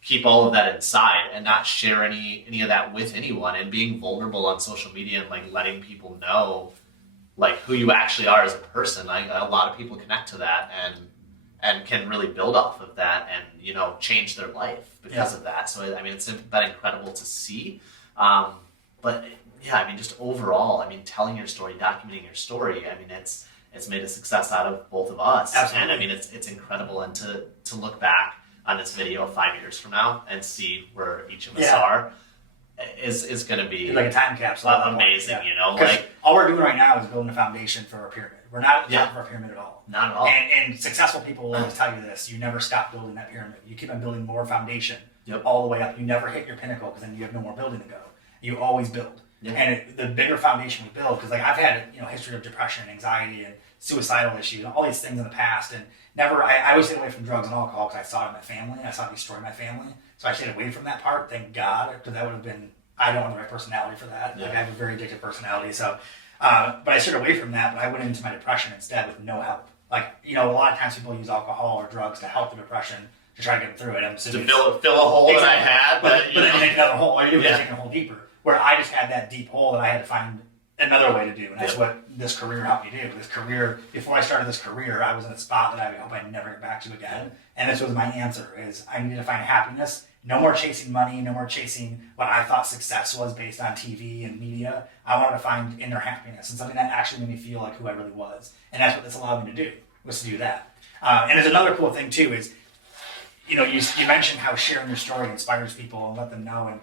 keep all of that inside and not share any of that with anyone. And being vulnerable on social media and like letting people know like who you actually are as a person, like a lot of people connect to that and can really build off of that and, you know, change their life because of that. So I mean, it's been incredible to see. But yeah, I mean, just overall, I mean, telling your story, documenting your story, I mean, it's made a success out of both of us. Absolutely. And I mean, it's incredible. And to look back on this video 5 years from now and see where each of us are is going to be It's like a time capsule. amazing, you know? Like, all we're doing right now is building a foundation for our pyramid. We're not at the top of our pyramid at all. not at all. And successful people will always tell you this: you never stop building that pyramid. You keep on building more foundation all the way up. You never hit your pinnacle, because then you have no more building to go. You always build. Yeah. And the bigger foundation we build, because like I've had history of depression, anxiety, and suicidal issues, and all these things in the past, and never. I always stayed away from drugs and alcohol because I saw it in my family. I saw it destroy my family, so I stayed away from that part. Thank God, because that would have been. I don't have the right personality for that. Yeah. Like I have a very addictive personality, so. But I stayed away from that. But I went into my depression instead with no help. Like a lot of times people use alcohol or drugs to help the depression to try to get through it. To fill a hole that I had, but then make another hole. All you do is take a hole deeper. Where I just had that deep hole that I had to find another way to do, and that's what this career helped me do. This career, before I started this career, I was in a spot that I hope I never get back to again. And this was my answer: is I needed to find happiness. No more chasing money. No more chasing what I thought success was based on TV and media. I wanted to find inner happiness and something that actually made me feel like who I really was. And that's what this allowed me to do, was to do that. And there's another cool thing too is, you mentioned how sharing your story inspires people and let them know,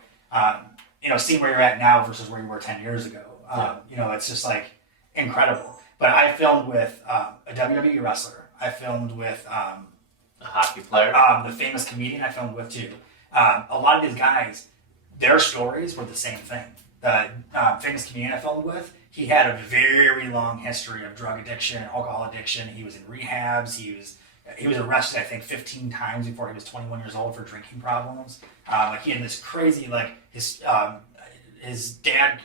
and seeing where you're at now versus where you were 10 years ago. It's just like incredible. But I filmed with a WWE wrestler. I filmed with a hockey player, the famous comedian I filmed with too. A lot of these guys, their stories were the same thing. The famous comedian I filmed with, he had a very long history of drug addiction, alcohol addiction. He was in rehabs. He was arrested, I think, 15 times before he was 21 years old for drinking problems. He had this crazy, his dad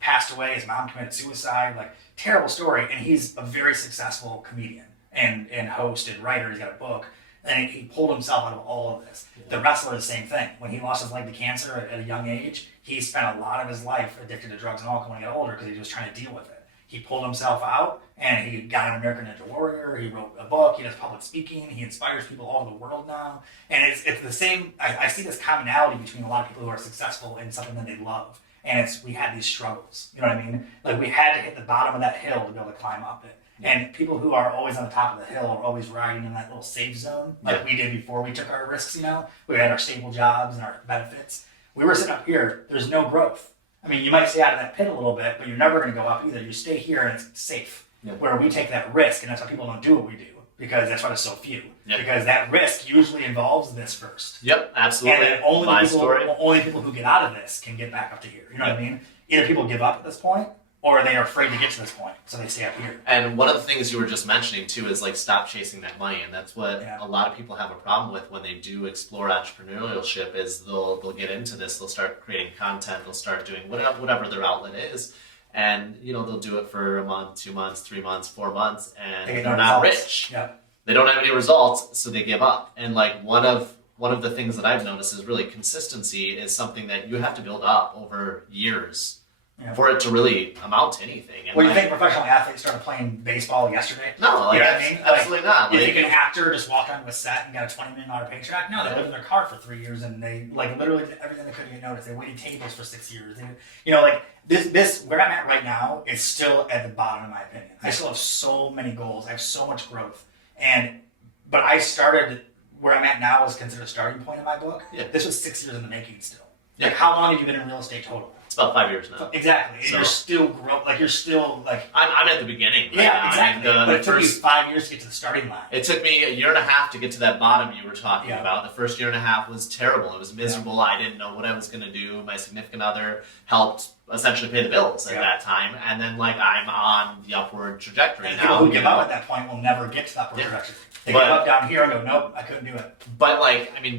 passed away, his mom committed suicide, terrible story. And he's a very successful comedian and host and writer. He's got a book. And he pulled himself out of all of this. The wrestler, the same thing. When he lost his leg to cancer at a young age, he spent a lot of his life addicted to drugs and alcohol when he got older because he was trying to deal with it. He pulled himself out, and he got an American Ninja Warrior. He wrote a book. He does public speaking. He inspires people all over the world now. And it's the same. I see this commonality between a lot of people who are successful in something that they love. And we had these struggles. You know what I mean? Like we had to hit the bottom of that hill to be able to climb up it. And people who are always on the top of the hill are always riding in that little safe zone, like we did before we took our risks. We had our stable jobs and our benefits. We were sitting up here. There's no growth. I mean, you might stay out of that pit a little bit, but you're never going to go up either. You stay here and it's safe. Where we take that risk, and that's why people don't do what we do, because that's why there's so few. Because that risk usually involves this first. Yep, absolutely. And then only people who get out of this can get back up to here. You know what I mean? Either people give up at this point, or they are afraid to get to this point, so they stay up here. And one of the things you were just mentioning too is stop chasing that money, and that's what a lot of people have a problem with when they do explore entrepreneurship. Is they'll get into this, they'll start creating content, they'll start doing whatever their outlet is, and they'll do it for a month, 2 months, 3 months, 4 months, and they're not rich. They don't have any results, so they give up. And one of the things that I've noticed is really consistency is something that you have to build up over years You know? for it to really amount to anything. And Well, you think professional athletes started playing baseball yesterday? No, you know what I mean? Absolutely not. You think an actor just walked onto a set and got a $20 million paycheck? No, they lived in their car for 3 years and they literally did everything they could to get noticed. They waited tables for 6 years. This where I'm at right now is still at the bottom in my opinion. I still have so many goals. I have so much growth, but I started where I'm at now is considered a starting point in my book. Yeah. This was 6 years in the making still. Yeah. How long have you been in real estate total? It's about 5 years now. Exactly. And So, you're still you're still I'm at the beginning. Right yeah, now. exactly. I mean, but it took you 5 years to get to the starting line. It took me a year and a half to get to that bottom you were talking Yeah. about. The first year and a half was terrible. It was miserable. I didn't know what I was going to do. My significant other helped essentially pay the bills at that time. And then I'm on the upward trajectory And now. people who give up at that point will never get to that upward trajectory. They give up down here and go, nope, I couldn't do it. But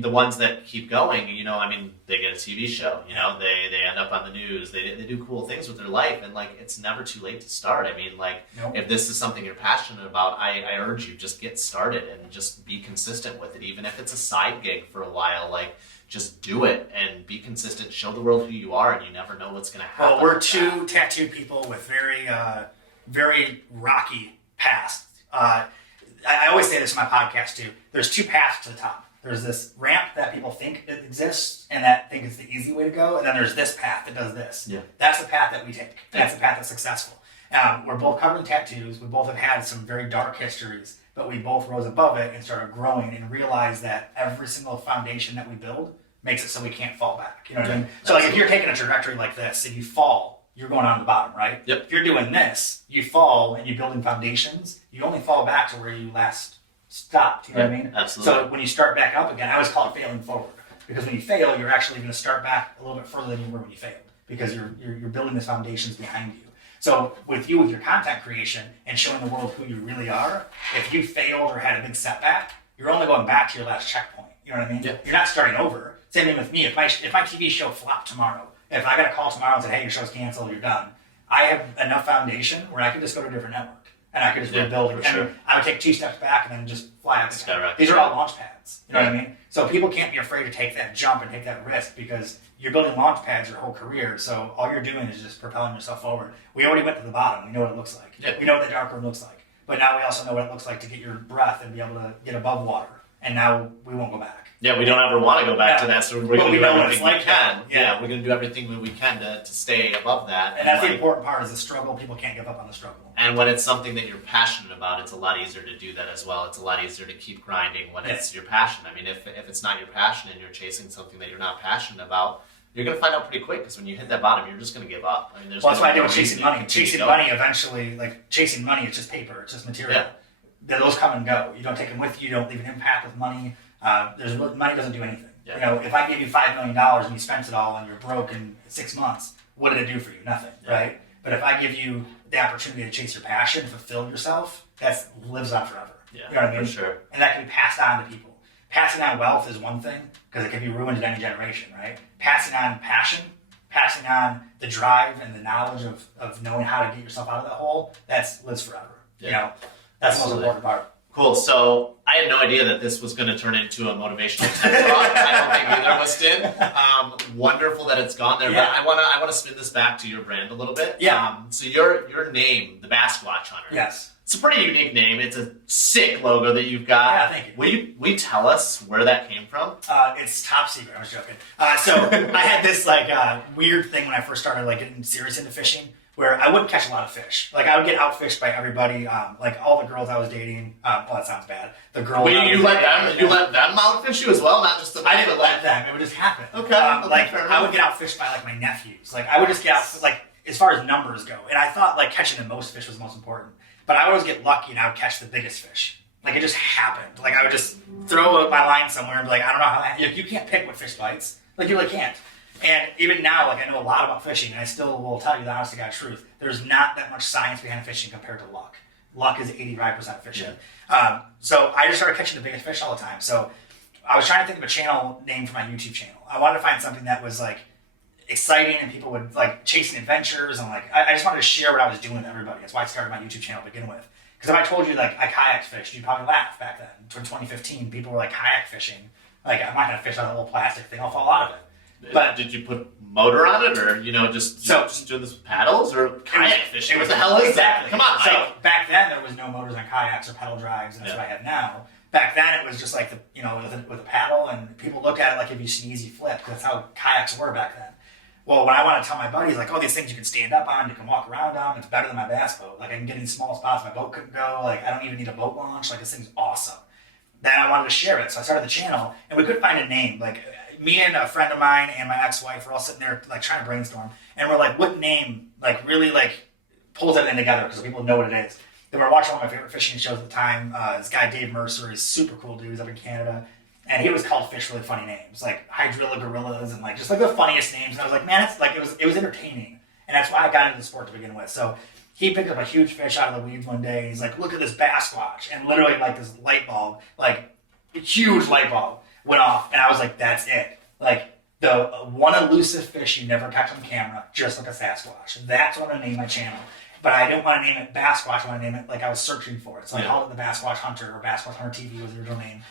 the ones that keep going, they get a TV show, they end up on the news, they do cool things with their life, and it's never too late to start. Nope. If this is something you're passionate about, I urge you, just get started and just be consistent with it. Even if it's a side gig for a while, just do it and be consistent, show the world who you are, and you never know what's going to happen. Well, we're two tattooed people with very, very rocky past. I always say this in my podcast too. There's two paths to the top. There's this ramp that people think it exists and that think it's the easy way to go, and then there's this path that does this. Yeah. That's the path that we take. That's the path that's successful. We're both covered in tattoos. We both have had some very dark histories, but we both rose above it and started growing and realized that every single foundation that we build makes it so we can't fall back. You know what I mean? So if you're taking a trajectory like this and you fall, you're going on the bottom, right? Yep. If you're doing this, you fall and you're building foundations, you only fall back to where you last stopped. You know what I mean? Absolutely. So when you start back up again, I always call it failing forward. Because when you fail, you're actually going to start back a little bit further than you were when you failed. Because you're building these foundations behind you. So with your content creation and showing the world who you really are, if you failed or had a big setback, you're only going back to your last checkpoint. You know what I mean? Yeah. You're not starting over. Same thing with me. If my TV show flopped tomorrow, if I got a call tomorrow and said, hey, your show's canceled, you're done, I have enough foundation where I could just go to a different network. And I could just rebuild it. Sure. I would take 2 steps back and then just fly up. Skyrocket. These are all launch pads. You know what I mean? So people can't be afraid to take that jump and take that risk because you're building launch pads your whole career. So all you're doing is just propelling yourself forward. We already went to the bottom. We know what it looks like. Yeah. We know what the dark room looks like. But now we also know what it looks like to get your breath and be able to get above water. And now we won't go back. Yeah, we don't ever want to go back to that, so we're going to do everything we can. Yeah, we're going to do everything that we can to stay above that. And that's the important part is the struggle. People can't give up on the struggle. And when it's something that you're passionate about, it's a lot easier to do that as well. It's a lot easier to keep grinding when it's your passion. If it's not your passion and you're chasing something that you're not passionate about, you're going to find out pretty quick because when you hit that bottom, you're just going to give up. That's why I do with chasing money. Chasing money eventually, chasing money, it's just paper. It's just material. Yeah. Those come and go. You don't take them with you. You don't leave an impact with money. Money doesn't do anything. Yeah. If I gave you $5 million and you spent it all and you're broke in 6 months, what did it do for you? Nothing, right? But if I give you the opportunity to chase your passion, fulfill yourself, that lives on forever. Yeah, you know what I mean? For sure. And that can be passed on to people. Passing on wealth is one thing because it can be ruined in any generation, right? Passing on passion, passing on the drive and the knowledge of knowing how to get yourself out of that hole, that lives forever. Yeah. That's the most important part. Cool. So I had no idea that this was going to turn into a motivational TED Talk. I don't think either of us did. Wonderful that it's gone there, but I want to spin this back to your brand a little bit. Yeah. So your name, the Bassquatch Hunter. Yes. It's a pretty unique name. It's a sick logo that you've got. Yeah, thank you. Will you tell us where that came from? It's top secret. I was joking. So I had this weird thing when I first started getting serious into fishing, where I wouldn't catch a lot of fish. I would get outfished by everybody. All the girls I was dating. Well, that sounds bad. The girls. Wait, you let them outfish you as well, not just the. I didn't let them. It would just happen. Okay. I would get outfished by my nephews. I would just get out as far as numbers go, and I thought catching the most fish was the most important. But I would always get lucky and I would catch the biggest fish. It just happened. I would just throw my line somewhere and be I don't know how that. You can't pick what fish bites. You really can't. And even now, I know a lot about fishing, and I still will tell you the honest to God truth. There's not that much science behind fishing compared to luck. Luck is 85% fishing. Yeah. So I just started catching the biggest fish all the time. So I was trying to think of a channel name for my YouTube channel. I wanted to find something that was exciting and people would chasing adventures and I just wanted to share what I was doing with everybody. That's why I started my YouTube channel to begin with. Because if I told you I kayak fished, you'd probably laugh back then. In 2015, people were kayak fishing. I'm not gonna fish out of a little plastic thing. I'll fall out of it. But did you put motor on it, or just doing this with paddles or kayak fishing? What the hell is that? Come on, Mike. So back then there was no motors on kayaks or pedal drives, and that's what I have now. Back then it was just like with a paddle, and people looked at it like if you sneeze you flip. That's how kayaks were back then. Well, when I want to tell my buddies, like, oh, these things you can stand up on, you can walk around on, it's better than my bass boat. Like, I can get in small spots my boat couldn't go. Like, I don't even need a boat launch. Like, this thing's awesome. Then I wanted to share it, so I started the channel, and we couldn't find a name. Like, me and a friend of mine and my ex-wife were all sitting there, like, trying to brainstorm, and we're like, what name, like, really, like, pulls everything together because people know what it is. Then we were watching one of my favorite fishing shows at the time. This guy, Dave Mercer, is super cool dude. He's up in Canada. And he was called fish really funny names, like Hydrilla Gorillas and like just like the funniest names. And I was like, man, it's like it was entertaining. And that's why I got into the sport to begin with. So he picked up a huge fish out of the weeds one day. He's like, look at this Bassquatch. And literally like this light bulb, like a huge light bulb went off. And I was like, that's it. Like the one elusive fish you never catch on camera, just like a Sasquatch. That's what I'm gonna name my channel. But I didn't want to name it Bassquatch. I want to name it like I was searching for it. So I called it the Bassquatch Hunter, or Bassquatch Hunter TV was the original name.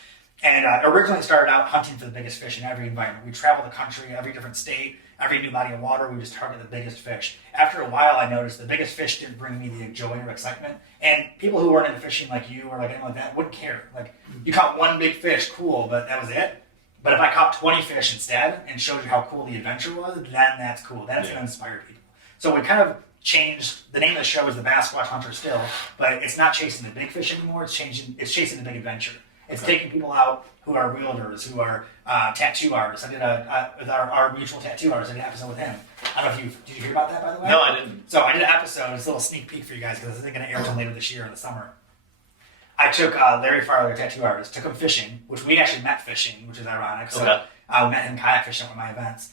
And originally started out hunting for the biggest fish in every environment. We traveled the country, every different state, every new body of water. We just targeted the biggest fish. After a while, I noticed the biggest fish didn't bring me the joy or excitement. And people who weren't into fishing like you or like anything like that wouldn't care. Like, you caught one big fish, cool, but that was it. But if I caught 20 fish instead and showed you how cool the adventure was, then that's cool. That's going to inspire people. So we kind of changed, the name of the show is the Bassquatch Hunter still, but it's not chasing the big fish anymore. It's chasing the big adventure. It's taking people out who are realtors, who are tattoo artists. I did with our mutual tattoo artist. I did an episode with him. I don't know if did you hear about that, by the way? No, I didn't. So I did an episode. It's a little sneak peek for you guys because I think it's going to air until later this year in the summer. I took Larry Farley, our tattoo artist, took him fishing, which we actually met fishing, which is ironic. So I met him kayak fishing at one of my events.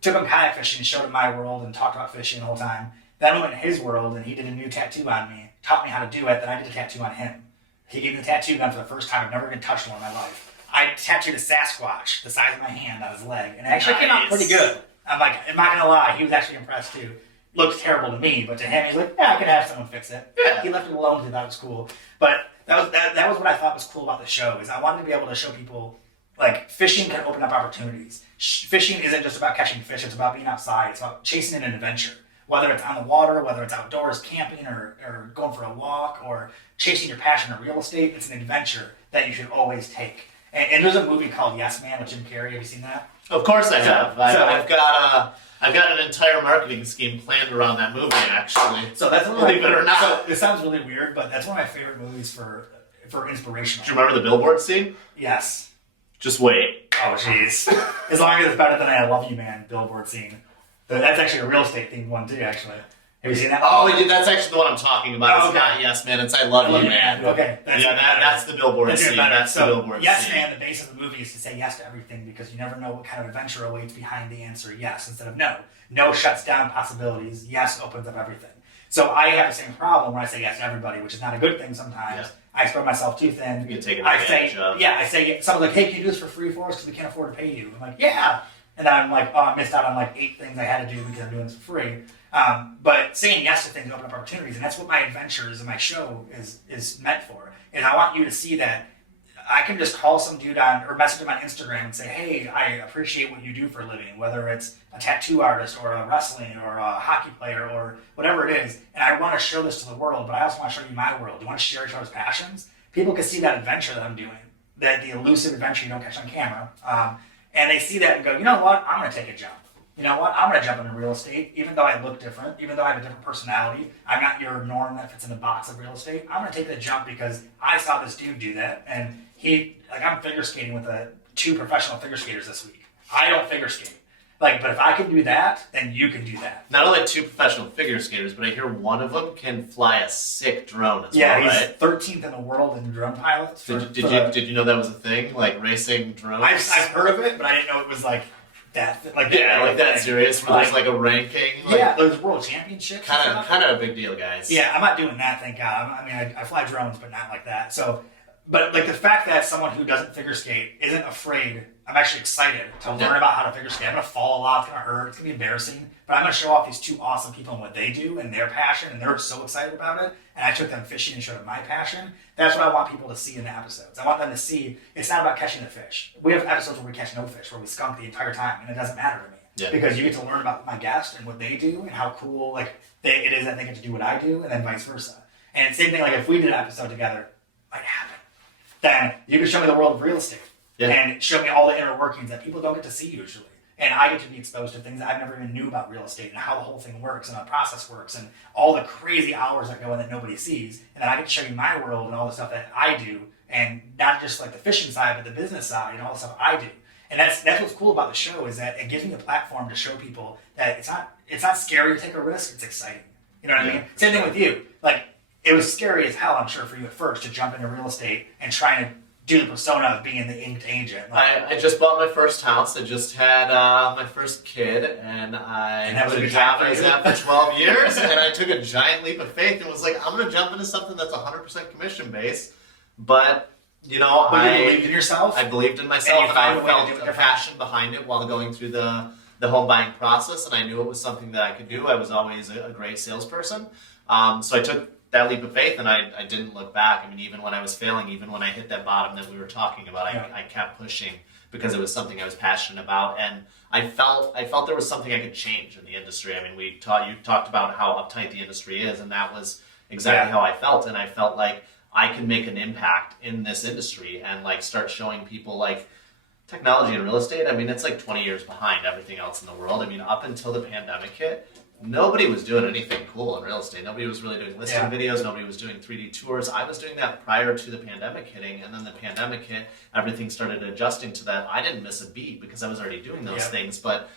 Took him kayak fishing, showed him my world, and talked about fishing the whole time. Then we went in his world, and he did a new tattoo on me, taught me how to do it. Then I did a tattoo on him. He gave me the tattoo gun for the first time. I've never been touched one in my life. I tattooed a Sasquatch the size of my hand on his leg, and it actually came out pretty good. I'm like, I'm not gonna lie, he was actually impressed too. Looked terrible to me, but to him, he's like, yeah, I can have someone fix it. Yeah. He left it alone because he thought it was cool. But that was what I thought was cool about the show, is I wanted to be able to show people, like, fishing can open up opportunities. Fishing isn't just about catching fish, it's about being outside. It's about chasing an adventure. Whether it's on the water, whether it's outdoors, camping, or going for a walk, or chasing your passion in real estate, it's an adventure that you should always take. And there's a movie called Yes Man with Jim Carrey. Have you seen that? Of course I have. I've got an entire marketing scheme planned around that movie, actually. So that's one of believe it or not. So it sounds really weird, but that's one of my favorite movies for inspirational. Do you remember the billboard scene? Yes. Just wait. Oh, jeez. As long as it's better than I Love You Man billboard scene. That's actually a real estate themed one too, actually. Have you seen that? Oh, that's actually the one I'm talking about. Oh, it's not Yes Man, it's I Love You Man. Okay. That's the billboard scene. That's the billboard Yes scene. Man, the base of the movie is to say yes to everything because you never know what kind of adventure awaits behind the answer yes instead of no. No shuts down possibilities. Yes opens up everything. So I have the same problem when I say yes to everybody, which is not a good thing sometimes. Yeah. I spread myself too thin. You get taken advantage of. Yeah, I say, someone's like, hey, can you do this for free for us because we can't afford to pay you? I'm like, yeah. And then I'm like, oh, I missed out on like 8 things I had to do because I'm doing this for free. But saying yes to things open up opportunities, and that's what my adventures and my show is meant for. And I want you to see that I can just call some dude or message him on Instagram and say, hey, I appreciate what you do for a living, whether it's a tattoo artist or a wrestling or a hockey player or whatever it is. And I want to show this to the world, but I also want to show you my world. You want to share each other's passions? People can see that adventure that I'm doing, the elusive adventure you don't catch on camera. And they see that and go, you know what? I'm going to take a jump. You know what? I'm going to jump into real estate, even though I look different, even though I have a different personality. I'm not your norm that fits in a box of real estate. I'm going to take the jump because I saw this dude do that. And I'm figure skating with 2 professional figure skaters this week. I don't figure skate. But if I can do that, then you can do that. Not only 2 professional figure skaters, but I hear one of them can fly a sick drone as well, right? Yeah, he's 13th in the world in drone pilots. Did you know that was a thing, like racing drones? I've heard of it, but I didn't know it was like that. That serious, where there's like a ranking. There's world championships. Kind of a big deal, guys. Yeah, I'm not doing that, thank God. I mean, I fly drones, but not like that. So, but like the fact that someone who doesn't figure skate isn't afraid I'm actually excited to learn about how to figure skate. I'm going to fall a lot. It's going to hurt. It's going to be embarrassing. But I'm going to show off these two awesome people and what they do and their passion. And they're so excited about it. And I took them fishing and showed them my passion. That's what I want people to see in the episodes. I want them to see it's not about catching the fish. We have episodes where we catch no fish, where we skunk the entire time. And it doesn't matter to me. Yeah. Because you get to learn about my guest and what they do and how cool it is that they get to do what I do, and then vice versa. And same thing, like if we did an episode together, might happen. Then you can show me the world of real estate and show me all the inner workings that people don't get to see usually. And I get to be exposed to things that I've never even knew about real estate and how the whole thing works and how the process works and all the crazy hours that go in that nobody sees. And then I get to show you my world and all the stuff that I do, and not just like the fishing side, but the business side and all the stuff I do. And that's what's cool about the show, is that it gives me a platform to show people that it's not scary to take a risk, it's exciting. You know what I mean? Same thing with you. Like, it was scary as hell, I'm sure, for you at first to jump into real estate and trying to do the persona of being the inked agent. I just bought my first house. I just had my first kid, and I was a job I was at for 12 years, and I took a giant leap of faith and was like, I'm going to jump into something that's 100% commission based, but you believed in yourself. I believed in myself, and I felt a passion behind it while going through the home buying process, and I knew it was something that I could do. I was always a great salesperson, so I took that leap of faith, and I didn't look back. I mean, even when I was failing, even when I hit that bottom that we were talking about, I kept pushing because it was something I was passionate about, and I felt there was something I could change in the industry. I mean, you talked about how uptight the industry is, and that was exactly how I felt, and I felt like I can make an impact in this industry and like start showing people like technology and real estate. I mean, it's like 20 years behind everything else in the world. I mean, up until the pandemic hit, nobody was doing anything cool in real estate. Nobody was really doing listing videos. Nobody was doing 3D tours. I was doing that prior to the pandemic hitting, and then the pandemic hit. Everything started adjusting to that. I didn't miss a beat because I was already doing those things, but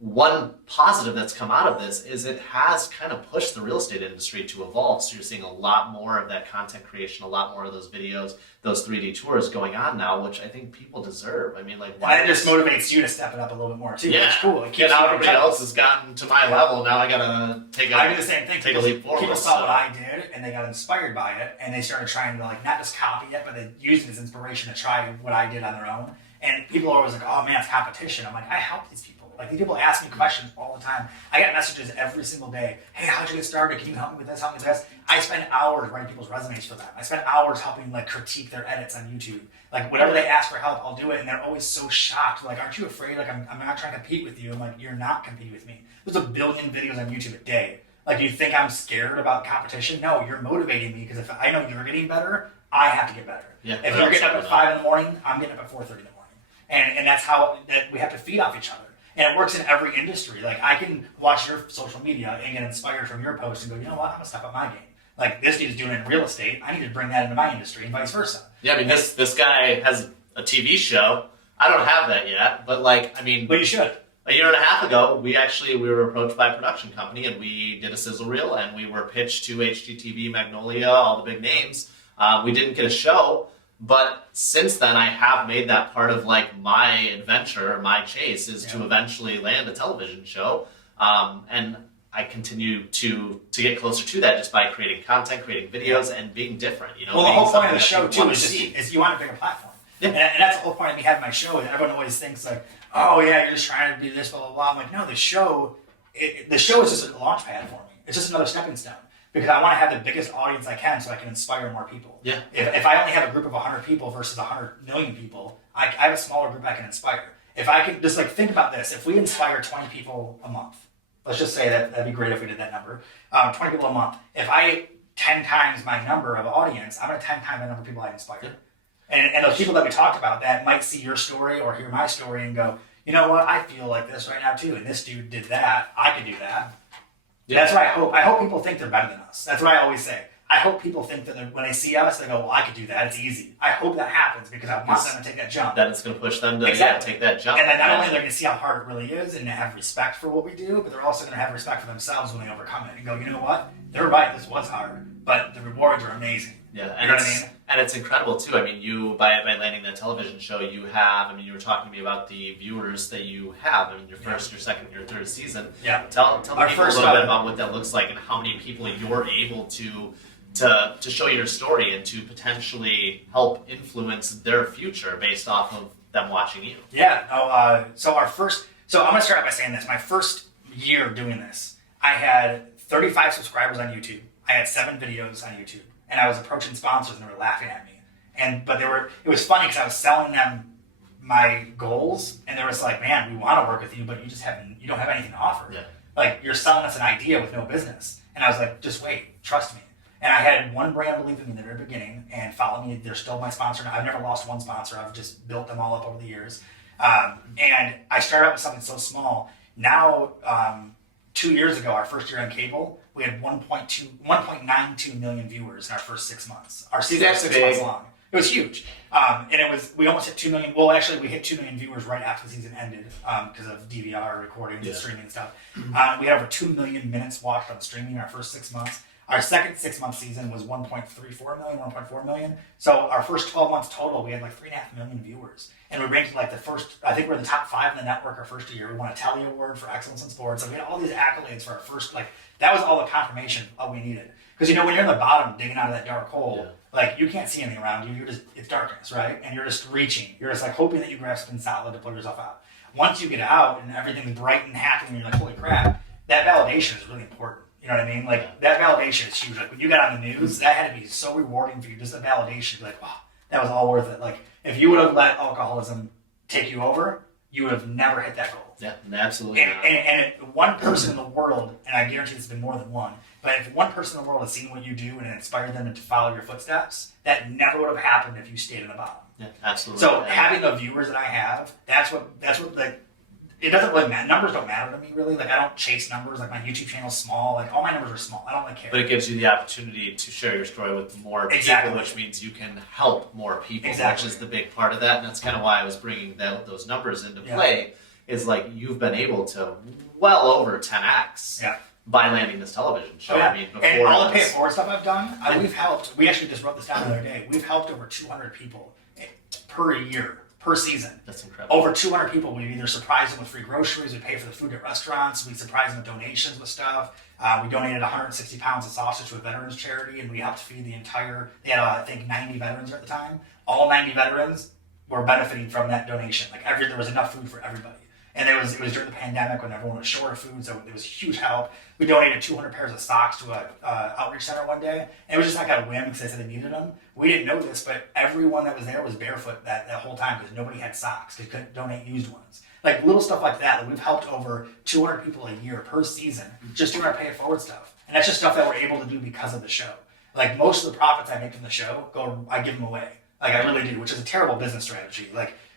one positive that's come out of this is it has kind of pushed the real estate industry to evolve. So you're seeing a lot more of that content creation, a lot more of those videos, those 3D tours going on now, which I think people deserve. I mean, like, why? It just motivates you to step it up a little bit more too. Yeah, it's cool. It keeps now everybody else has gotten to my level. Now I gotta I do the same thing. Take a leap forward. People saw what I did and they got inspired by it, and they started trying to like not just copy it, but they used it as inspiration to try what I did on their own. And people are always like, "Oh man, it's competition." I'm like, I help these people. Like, these people ask me questions all the time. I get messages every single day. Hey, how'd you get started? Can you help me with this? Help me with this? I spend hours writing people's resumes for them. I spend hours helping like critique their edits on YouTube. Like, whatever they ask for help, I'll do it. And they're always so shocked. Like, aren't you afraid? Like, I'm not trying to compete with you. I'm like, you're not competing with me. There's a billion videos on YouTube a day. Like, you think I'm scared about competition? No, you're motivating me, because if I know you're getting better, I have to get better. Yeah, if you're getting up at 5 in the morning, I'm getting up at 4:30 in the morning. And that's how that we have to feed off each other. And it works in every industry. Like, I can watch your social media and get inspired from your posts and go, you know what, I'm gonna step up my game. Like, this dude's doing it in real estate, I need to bring that into my industry, and vice versa. Yeah, I mean, this guy has a TV show. I don't have that yet, but like, I mean, but you should. A year and a half ago, we were approached by a production company, and we did a sizzle reel, and we were pitched to HGTV, Magnolia, all the big names. We didn't get a show. But since then, I have made that part of like my adventure, my chase is to eventually land a television show, and I continue to get closer to that just by creating content, creating videos, and being different. You know, well, the whole point of the show too is you want a bigger platform, and that's the whole point of me having my show. And everyone always thinks like, oh yeah, you're just trying to do this, blah blah blah. I'm like, no, the show is just a launch pad for me. It's just another stepping stone. Because I want to have the biggest audience I can so I can inspire more people. Yeah. If I only have a group of 100 people versus 100 million people, I have a smaller group I can inspire. If I can just like think about this, if we inspire 20 people a month, let's just say that'd be great if we did that number, 20 people a month. If I 10 times my number of audience, I'm going to 10 times the number of people I inspire. Yeah. And those people that we talked about that might see your story or hear my story and go, you know what, I feel like this right now too, and this dude did that, I could do that. Yeah. That's what I hope. I hope people think they're better than us. That's what I always say. I hope people think that when they see us, they go, well, I could do that. It's easy. I hope that happens because I want them to take that jump. Then it's going to push them to take that jump. And then not only are they going to see how hard it really is and have respect for what we do, but they're also going to have respect for themselves when they overcome it and go, you know what? They're right. This was hard, but the rewards are amazing. Yeah, and you know what I mean? And it's incredible too. I mean, you by landing that television show, you have. I mean, you were talking to me about the viewers that you have. I mean, your first, your second, your third season. Yeah. Tell the people a little bit about what that looks like and how many people you're able to show your story and to potentially help influence their future based off of them watching you. Yeah. So I'm going to start out by saying this. My first year doing this, I had 35 subscribers on YouTube. I had 7 videos on YouTube, and I was approaching sponsors, and they were laughing at me. It was funny because I was selling them my goals, and they were like, "Man, we want to work with you, but you don't have anything to offer. Yeah. Like, you're selling us an idea with no business." And I was like, "Just wait, trust me." And I had one brand believe in me in the very beginning and follow me. They're still my sponsor now. I've never lost one sponsor. I've just built them all up over the years. And I started out with something so small. Now, 2 years ago, our first year on cable, we had 1.92 million viewers in our first 6 months. Our season was 6 months long. It was huge. We almost hit 2 million. Well, actually, we hit 2 million viewers right after the season ended because of DVR recordings and streaming and stuff. We had over 2 million minutes watched on streaming in our first 6 months. Our second 6-month season was 1.34 million, 1.4 million. So our first 12 months total, we had like 3.5 million viewers. And we ranked like I think we're in the top 5 in the network our first year. We won a Telly Award for excellence in sports. So we had all these accolades for our first, that was all the confirmation of we needed. Because when you're in the bottom digging out of that dark hole, you can't see anything around you. It's darkness, right? And you're just reaching. You're just hoping that you grab something solid to pull yourself out. Once you get out and everything's bright and happy and you're like, holy crap, that validation is really important. You know what I mean? That validation is huge. Like when you got on the news, that had to be so rewarding for you. Just the validation, wow, that was all worth it. Like if you would have let alcoholism take you over, you would have never hit that goal. Yeah, absolutely. And one person in the world, and I guarantee it's been more than one, but if one person in the world has seen what you do and it inspired them to follow your footsteps, that never would have happened if you stayed in the bottom. Yeah, absolutely. So having the viewers that I have, that's what it doesn't really matter. Numbers don't matter to me, really. I don't chase numbers. My YouTube channel's small. All my numbers are small. I don't really care. But it gives you the opportunity to share your story with more people, which means you can help more people, which is the big part of that. And that's kind of why I was bringing those numbers into play, is you've been able to well over 10x by landing this television show. I mean, before and all the pay it forward stuff I've done, we actually just wrote this down the other day. We've helped over 200 people per year. Per season. That's incredible. Over 200 people. We either surprise them with free groceries, we pay for the food at restaurants, we surprise them with donations with stuff. We donated 160 pounds of sausage to a veterans charity, and we helped feed they had, I think, 90 veterans at the time. All 90 veterans were benefiting from that donation. There was enough food for everybody. And it was during the pandemic when everyone was short of food, so it was huge help. We donated 200 pairs of socks to a outreach center one day, and it was just a whim because they said they needed them. We didn't know this, but everyone that was there was barefoot that whole time because nobody had socks. They couldn't donate used ones. Little stuff like that. We've helped over 200 people a year per season just doing our pay it forward stuff. And that's just stuff that we're able to do because of the show. Most of the profits I make from the show, I give them away. I really do, which is a terrible business strategy.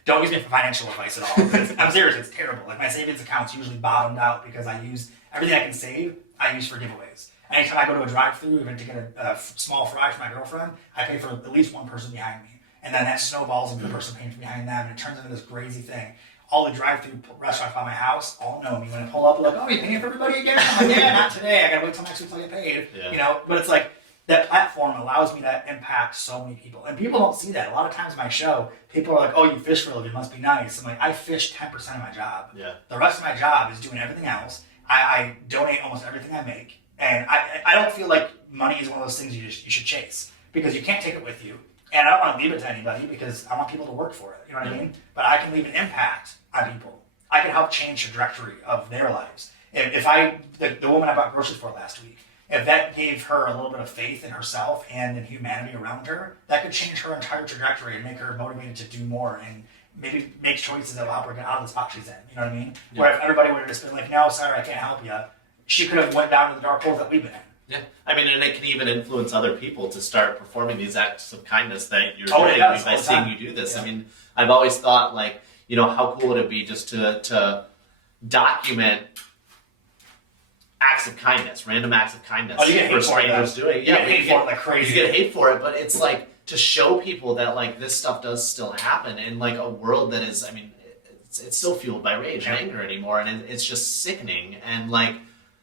Don't use me for financial advice at all. I'm serious, it's terrible. My savings account's usually bottomed out because I use everything I can save, I use for giveaways. Anytime I go to a drive-thru, even to get a small fry for my girlfriend, I pay for at least one person behind me. And then that snowballs into the person paying for behind them, and it turns into this crazy thing. All the drive-thru restaurants by my house all know me. When I pull up, they're like, "Oh, you paying for everybody again?" I'm like, "Yeah, not today. I gotta wait till next week till I get paid." But it's that platform allows me to impact so many people. And people don't see that. A lot of times in my show, people are like, "Oh, you fish for a living, it must be nice." I'm like, I fish 10% of my job. Yeah. The rest of my job is doing everything else. I donate almost everything I make. And I don't feel like money is one of those things you should chase because you can't take it with you. And I don't want to leave it to anybody because I want people to work for it. You know what I mean? But I can leave an impact on people. I can help change the trajectory of their lives. If the woman I bought groceries for last week, if that gave her a little bit of faith in herself and in humanity around her, that could change her entire trajectory and make her motivated to do more and maybe make choices that will help her get out of the spot she's in. You know what I mean? Yeah. Where if everybody would have just been like, "No, sorry, I can't help you," she could have went down to the dark holes that we've been in. Yeah, and it can even influence other people to start performing these acts of kindness that you're doing by seeing you do this. Yeah. I've always thought, how cool would it be just to document acts of kindness, random acts of kindness for strangers doing. Yeah, you get hate for it like crazy. You get hate for it, but it's to show people that this stuff does still happen in a world that is, it's still fueled by rage and anger anymore, and it's just sickening. And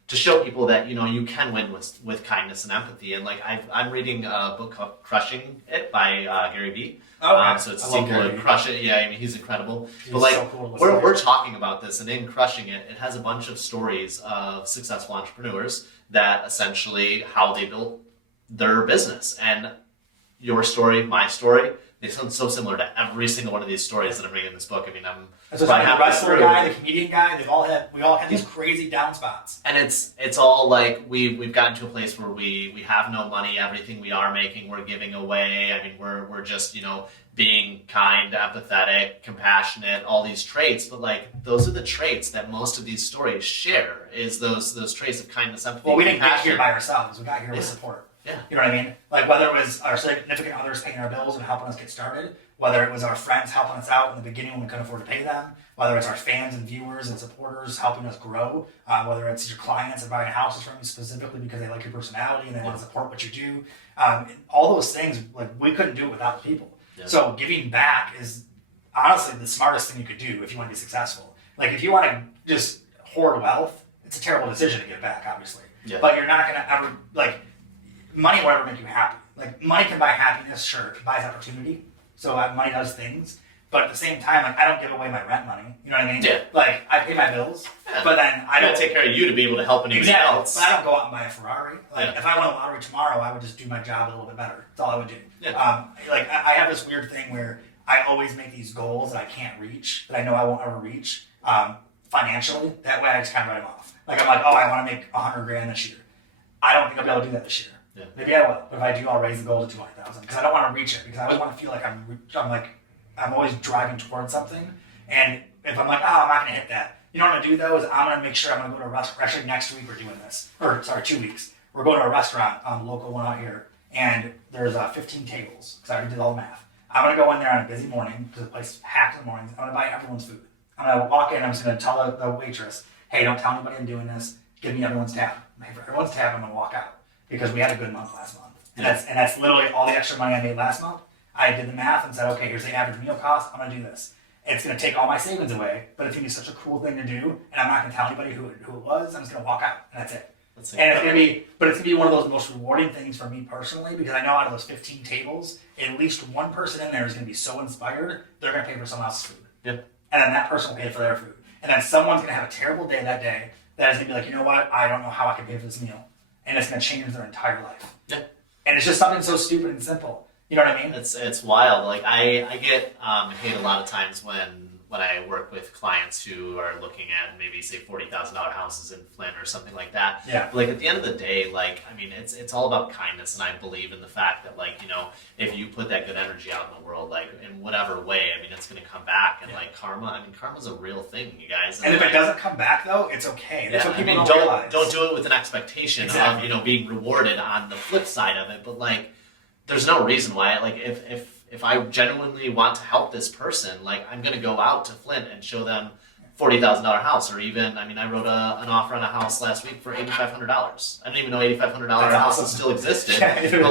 to show people that you can win with kindness and empathy. And I'm reading a book called Crushing It by Gary Vee. So it's a sequel to Crush It. Yeah, he's incredible. But so cool we're talking about this, and in Crushing It, it has a bunch of stories of successful entrepreneurs that essentially how they built their business. And your story, my story, they sound so similar to every single one of these stories that I'm reading in this book. I mean, so the wrestler guy, the comedian guy, we all had these crazy down spots. And it's all like we've gotten to a place where we have no money. Everything we are making, we're giving away. I mean, we're just, you know, being kind, empathetic, compassionate, all these traits. But like, those are the traits that most of these stories share, is those traits of kindness, empathy, well, we didn't get compassion. here by ourselves. We got here with support. Yeah. You know what I mean? Like, whether it was our significant others paying our bills and helping us get started, whether it was our friends helping us out in the beginning when we couldn't afford to pay them, whether it's our fans and viewers and supporters helping us grow, whether it's your clients that buying houses from you specifically because they like your personality and they want to support what you do. All those things, like, we couldn't do it without the people. Yeah. So giving back is honestly the smartest thing you could do if you want to be successful. Like, if you want to just hoard wealth, it's a terrible decision to give back, obviously. Yeah. But you're not going to ever, like, money will ever make you happy. Like, money can buy happiness, sure, it buys opportunity. So money does things. But at the same time, like, I don't give away my rent money. You know what I mean? Yeah. Like, I pay my bills, but then I don't take care of you to be able to help anybody else. But I don't go out and buy a Ferrari. Like, if I won a lottery tomorrow, I would just do my job a little bit better. That's all I would do. Yeah. Like, I have this weird thing where I always make these goals that I can't reach, that I know I won't ever reach, financially. That way I just kind of write them off. Like, I'm like, oh, I want to make $100,000 this year. I don't think I'll be able to do that this year. Yeah. Maybe I will, but if I do, I'll raise the goal to 200,000 because I don't want to reach it, because I always want to feel like I'm always driving towards something. And if I'm like, oh, I'm not going to hit that, you know what I'm going to do though is I'm going to make sure I'm going to go to a restaurant. Actually, next week we're doing this, or sorry, 2 weeks. We're going to a restaurant, local one out here, and there's 15 tables because I already did all the math. I'm going to go in there on a busy morning because the place is packed in the mornings. I'm going to buy everyone's food. I'm going to walk in. I'm just going to tell the waitress, hey, don't tell anybody I'm doing this. Give me everyone's tab. Pay for everyone's tab. I'm going to walk out. Because we had a good month last month. And that's literally all the extra money I made last month. I did the math and said, okay, here's the average meal cost. I'm going to do this. It's going to take all my savings away, but it's going to be such a cool thing to do. And I'm not going to tell anybody who it was. I'm just going to walk out, and that's it. And it's going to be one of those most rewarding things for me personally, because I know out of those 15 tables, at least one person in there is going to be so inspired, they're going to pay for someone else's food. Yep. And then that person will pay for their food. And then someone's going to have a terrible day that day that is going to be like, you know what? I don't know how I can pay for this meal. And it's going to change their entire life. Yeah. And it's just something so stupid and simple. You know what I mean? It's wild. Like, I get hate a lot of times when I work with clients who are looking at maybe, say, $40,000 houses in Flint or something like that. Yeah. But, like, at the end of the day, like, I mean, it's all about kindness, and I believe in the fact that, like, you know, if you put that good energy out in the world, like, in whatever way, I mean, it's going to come back. And like karma's a real thing, you guys. And if it doesn't come back though, it's okay. That's what people don't realize. Don't do it with an expectation of, you know, being rewarded on the flip side of it. But like, there's no reason why. Like, if I genuinely want to help this person, like, I'm going to go out to Flint and show them $40,000 house, or even, I mean, I wrote an offer on a house last week for $8,500. I didn't even know $8,500 houses still existed. But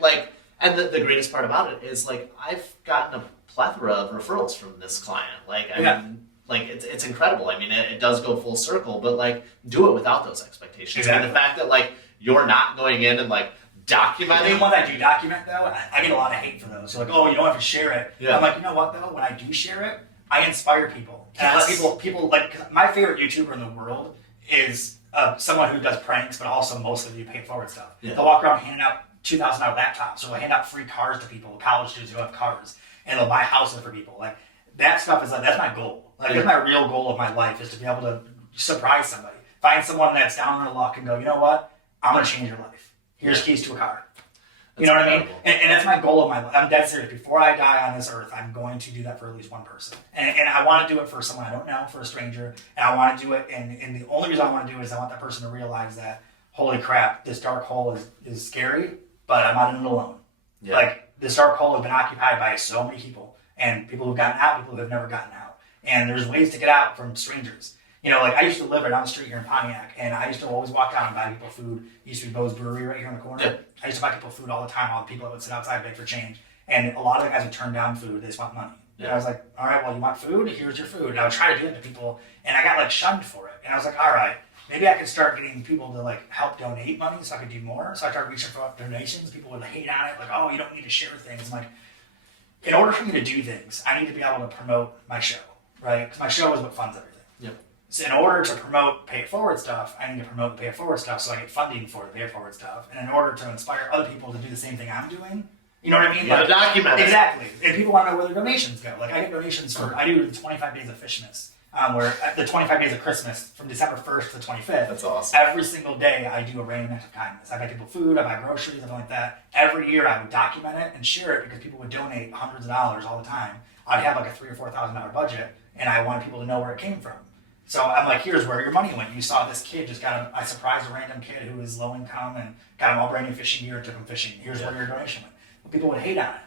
like, and the greatest part about it is, like, I've gotten a plethora of referrals from this client. Like, I mean, like, it's incredible. I mean, it does go full circle, but like, do it without those expectations. Exactly. And the fact that, like, you're not going in and like documenting. The one I do document though, I get a lot of hate for those. They're like, oh, you don't have to share it. Yeah. I'm like, you know what though? When I do share it, I inspire people. And I let people like, my favorite YouTuber in the world is someone who does pranks, but also mostly do pay it forward stuff. Yeah. They'll walk around handing out $2,000 laptops, or they'll hand out free cars to people, college students who have cars, and they'll buy houses for people. Like, that stuff is like, that's my goal. Like, that's my real goal of my life, is to be able to surprise somebody. Find someone that's down on their luck and go, you know what? I'm going to change your life. Here's keys to a car. You know what I mean? And that's my goal of my life. I'm dead serious. Before I die on this earth, I'm going to do that for at least one person. And I want to do it for someone I don't know, for a stranger. And I want to do it, and the only reason I want to do it is I want that person to realize that, holy crap, this dark hole is scary, but I'm not in it alone. Yeah. Like, this dark hole has been occupied by so many people, and people who've gotten out, people who have never gotten out. And there's ways to get out from strangers. You know, like, I used to live right down the street here in Pontiac, and I used to always walk down and buy people food. It used to be Bo's Brewery right here in the corner. Yeah. I used to buy people food all the time, all the people that would sit outside and beg for change. And a lot of the guys would turn down food. They just want money. Yeah. And I was like, all right, well, you want food? Here's your food. And I would try to do it to people, and I got, like, shunned for it. And I was like, all right, maybe I could start getting people to, like, help donate money so I could do more. So I started reaching for donations. People would hate on it, like, oh, you don't need to share things. I'm like, in order for me to do things, I need to be able to promote my show, right? Because my show is what funds everything. Yep. So in order to promote pay it forward stuff, I need to promote the pay it forward stuff so I get funding for the pay it forward stuff. And in order to inspire other people to do the same thing I'm doing, You know what I mean? You gotta document it. Exactly. And people want to know where their donations go. Like I get donations for, I do the 25 days of Fishmas, where the 25 days of Christmas from December 1st to the 25th. That's awesome. Every single day I do a random act of kindness. I buy people food, I buy groceries, something like that. Every year I would document it and share it because people would donate hundreds of dollars all the time. I'd have like a $3,000 or $4,000 budget and I wanted people to know where it came from. So I'm like, here's where your money went. You saw this kid just I surprised a random kid who was low income and got him all brand new fishing gear and took him fishing. Here's where your donation went. But people would hate on it.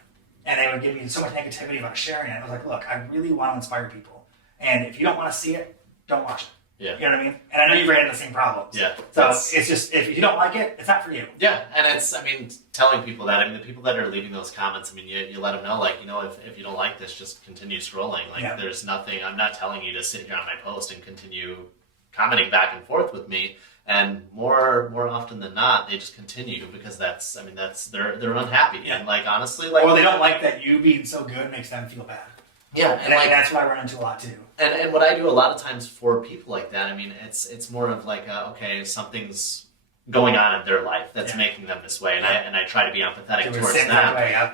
And they would give me so much negativity about sharing it. I was like, look, I really want to inspire people. And if you don't want to see it, don't watch it. Yeah. You know what I mean? And I know you've ran into the same problems. Yeah. So it's just, if you don't like it, it's not for you. Yeah, and it's, I mean, telling people that, I mean, the people that are leaving those comments, I mean, you let them know, like, you know, if you don't like this, just continue scrolling. Like, there's nothing, I'm not telling you to sit here on my post and continue commenting back and forth with me. And more often than not, they just continue because they're unhappy. Yeah. And like, honestly, like, or they don't like that you being so good makes them feel bad. Yeah, and like, that's what I run into a lot too. And what I do a lot of times for people like that, I mean, it's more of like, okay, something's going on in their life that's making them this way, and I try to be empathetic towards them,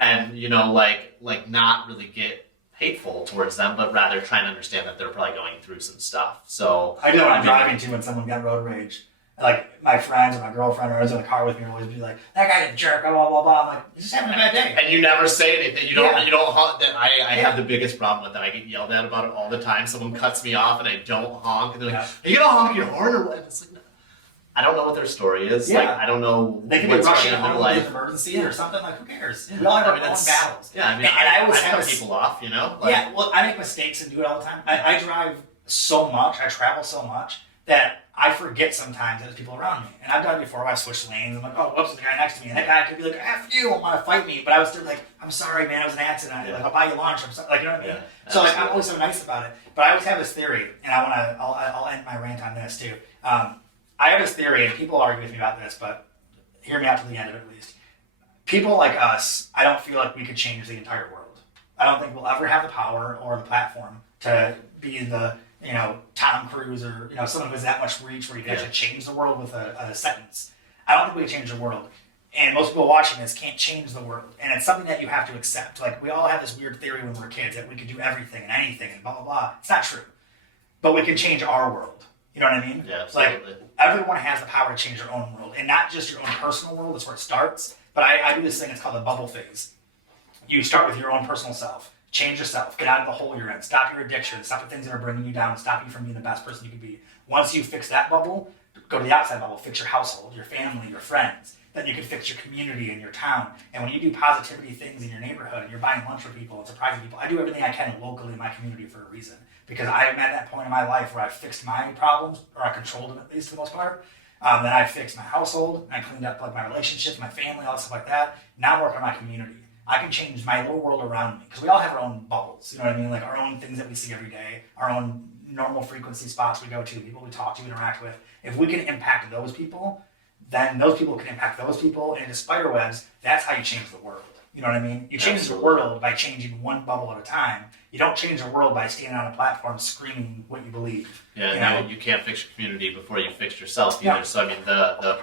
and you know, like not really get hateful towards them, but rather try and understand that they're probably going through some stuff. So I know when I'm driving too, when someone got road rage. Like my friends or my girlfriend or who's in the car with me will always be like, "That guy's a jerk," blah blah blah blah. I'm like, "You're just having a bad day." And you never say anything. You don't. You don't honk. That I have the biggest problem with that. I get yelled at about it all the time. Someone cuts me off and I don't honk, and they're like, "Are you gonna honk your horn or what?" And it's like, no. I don't know what their story is. Like I don't know. They can be rushing home with an emergency or something. Like who cares? We all have our own battles. Yeah, I mean, and I always cut people off. You know. Like, yeah. Well, I make mistakes and do it all the time. I drive so much. I travel so much that I forget sometimes that there's people around me. And I've done it before where I switched lanes. I'm like, oh, whoops, there's a guy next to me. And that guy could be like, F you, and want to fight me. But I was still like, I'm sorry, man, it was an accident. Like, I'll buy you lunch. I'm sorry. Like, you know what I mean? So like, I'm always so nice about it. But I always have this theory, and I'll end my rant on this too. I have this theory, and people argue with me about this, but hear me out to the end of it at least. People like us, I don't feel like we could change the entire world. I don't think we'll ever have the power or the platform to be the, you know, Tom Cruise or, you know, someone who has that much reach where you can actually change the world with a sentence. I don't think we can change the world. And most people watching this can't change the world. And it's something that you have to accept. Like, we all have this weird theory when we're kids that we could do everything and anything and blah, blah, blah. It's not true. But we can change our world. You know what I mean? Yeah, absolutely. Like, everyone has the power to change their own world. And not just your own personal world, that's where it starts. But I do this thing, it's called the bubble phase. You start with your own personal self. Change yourself. Get out of the hole you're in. Stop your addiction. Stop the things that are bringing you down. Stop you from being the best person you can be. Once you fix that bubble, go to the outside bubble. Fix your household, your family, your friends. Then you can fix your community and your town. And when you do positivity things in your neighborhood, and you're buying lunch for people and surprising people, I do everything I can locally in my community for a reason. Because I am at that point in my life where I've fixed my problems, or I controlled them at least for the most part. Then I fixed my household, and I cleaned up like my relationships, my family, all that stuff like that. Now I'm working on my community. I can change my little world around me, because we all have our own bubbles, you know what I mean? Like our own things that we see every day, our own normal frequency spots we go to, people we talk to, interact with. If we can impact those people, then those people can impact those people, and into spider webs, that's how you change the world. You know what I mean? You change the world by changing one bubble at a time. You don't change the world by standing on a platform screaming what you believe. Yeah, you can't fix your community before you fix yourself either. Yeah. So I mean, the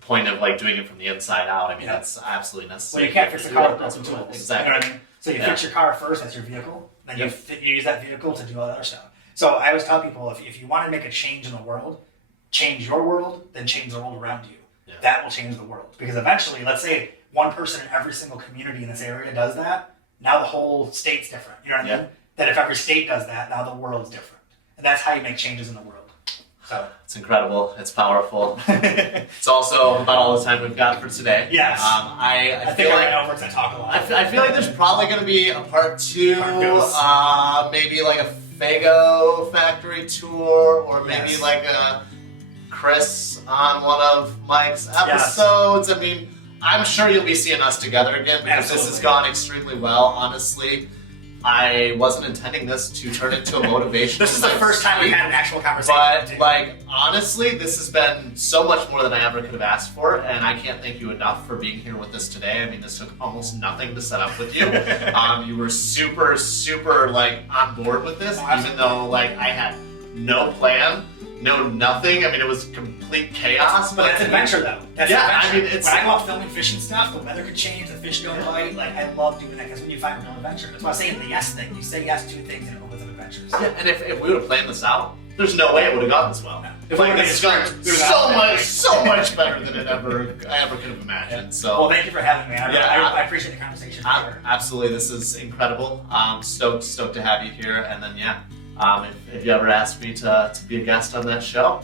point of like doing it from the inside out, I mean, that's absolutely necessary. Well, you can't fix the car without some tools. Exactly. You know what I mean? So you fix your car first, that's your vehicle. Then you use that vehicle to do all that other stuff. So I always tell people, if you want to make a change in the world, change your world, then change the world around you. Yeah. That will change the world. Because eventually, let's say one person in every single community in this area does that, now the whole state's different. You know what I mean? That if every state does that, now the world's different. And that's how you make changes in the world. So it's incredible. It's powerful. It's also about all the time we've got for today. Yes. I think I know because I talk a lot. I feel like there's probably going to be a part 2, maybe like a Fago factory tour, or maybe like a Chris on one of Mike's episodes. Yes. I mean, I'm sure you'll be seeing us together again, because this has gone extremely well, honestly. I wasn't intending this to turn into a motivation. This is the first time we've had an actual conversation. But, like, honestly, this has been so much more than I ever could have asked for, and I can't thank you enough for being here with us today. I mean, this took almost nothing to set up with you. You were super, super, like, on board with this, even though, like, I had no plan. know nothing. I mean, it was complete chaos. But that's adventure, though. That's Yeah, adventure. I mean, it's- when I go out filming fishing stuff, the weather could change, the fish don't bite. Like, I love doing that because when you find real adventure, that's why I was saying the yes thing. You say yes to things and it opens up adventures. Yeah, and if we would have planned this out, there's no way it would have gone this well. No. If like it's gone so much better than I ever could have imagined. So Well, thank you for having me. I appreciate the conversation. For sure. absolutely, this is incredible. Stoked to have you here. And then if you ever ask me to be a guest on that show,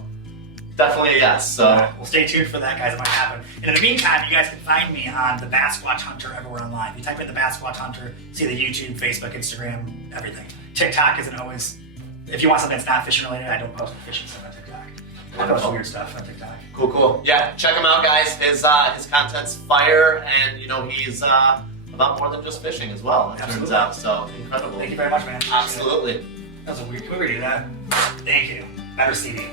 definitely a yes. So Well, stay tuned for that, guys. It might happen. And in the meantime, you guys can find me on the Bassquatch Hunter everywhere online. If you type in the Bassquatch Hunter, see the YouTube, Facebook, Instagram, everything. TikTok isn't always. If you want something that's not fishing related, I don't post fishing stuff on TikTok. I post weird stuff on TikTok. Cool. Yeah, check him out, guys. His content's fire, and he's about more than just fishing as well. It turns out. So incredible. Thank you very much, man. Absolutely. That was a weird. Can we redo that? Thank you. Better CD.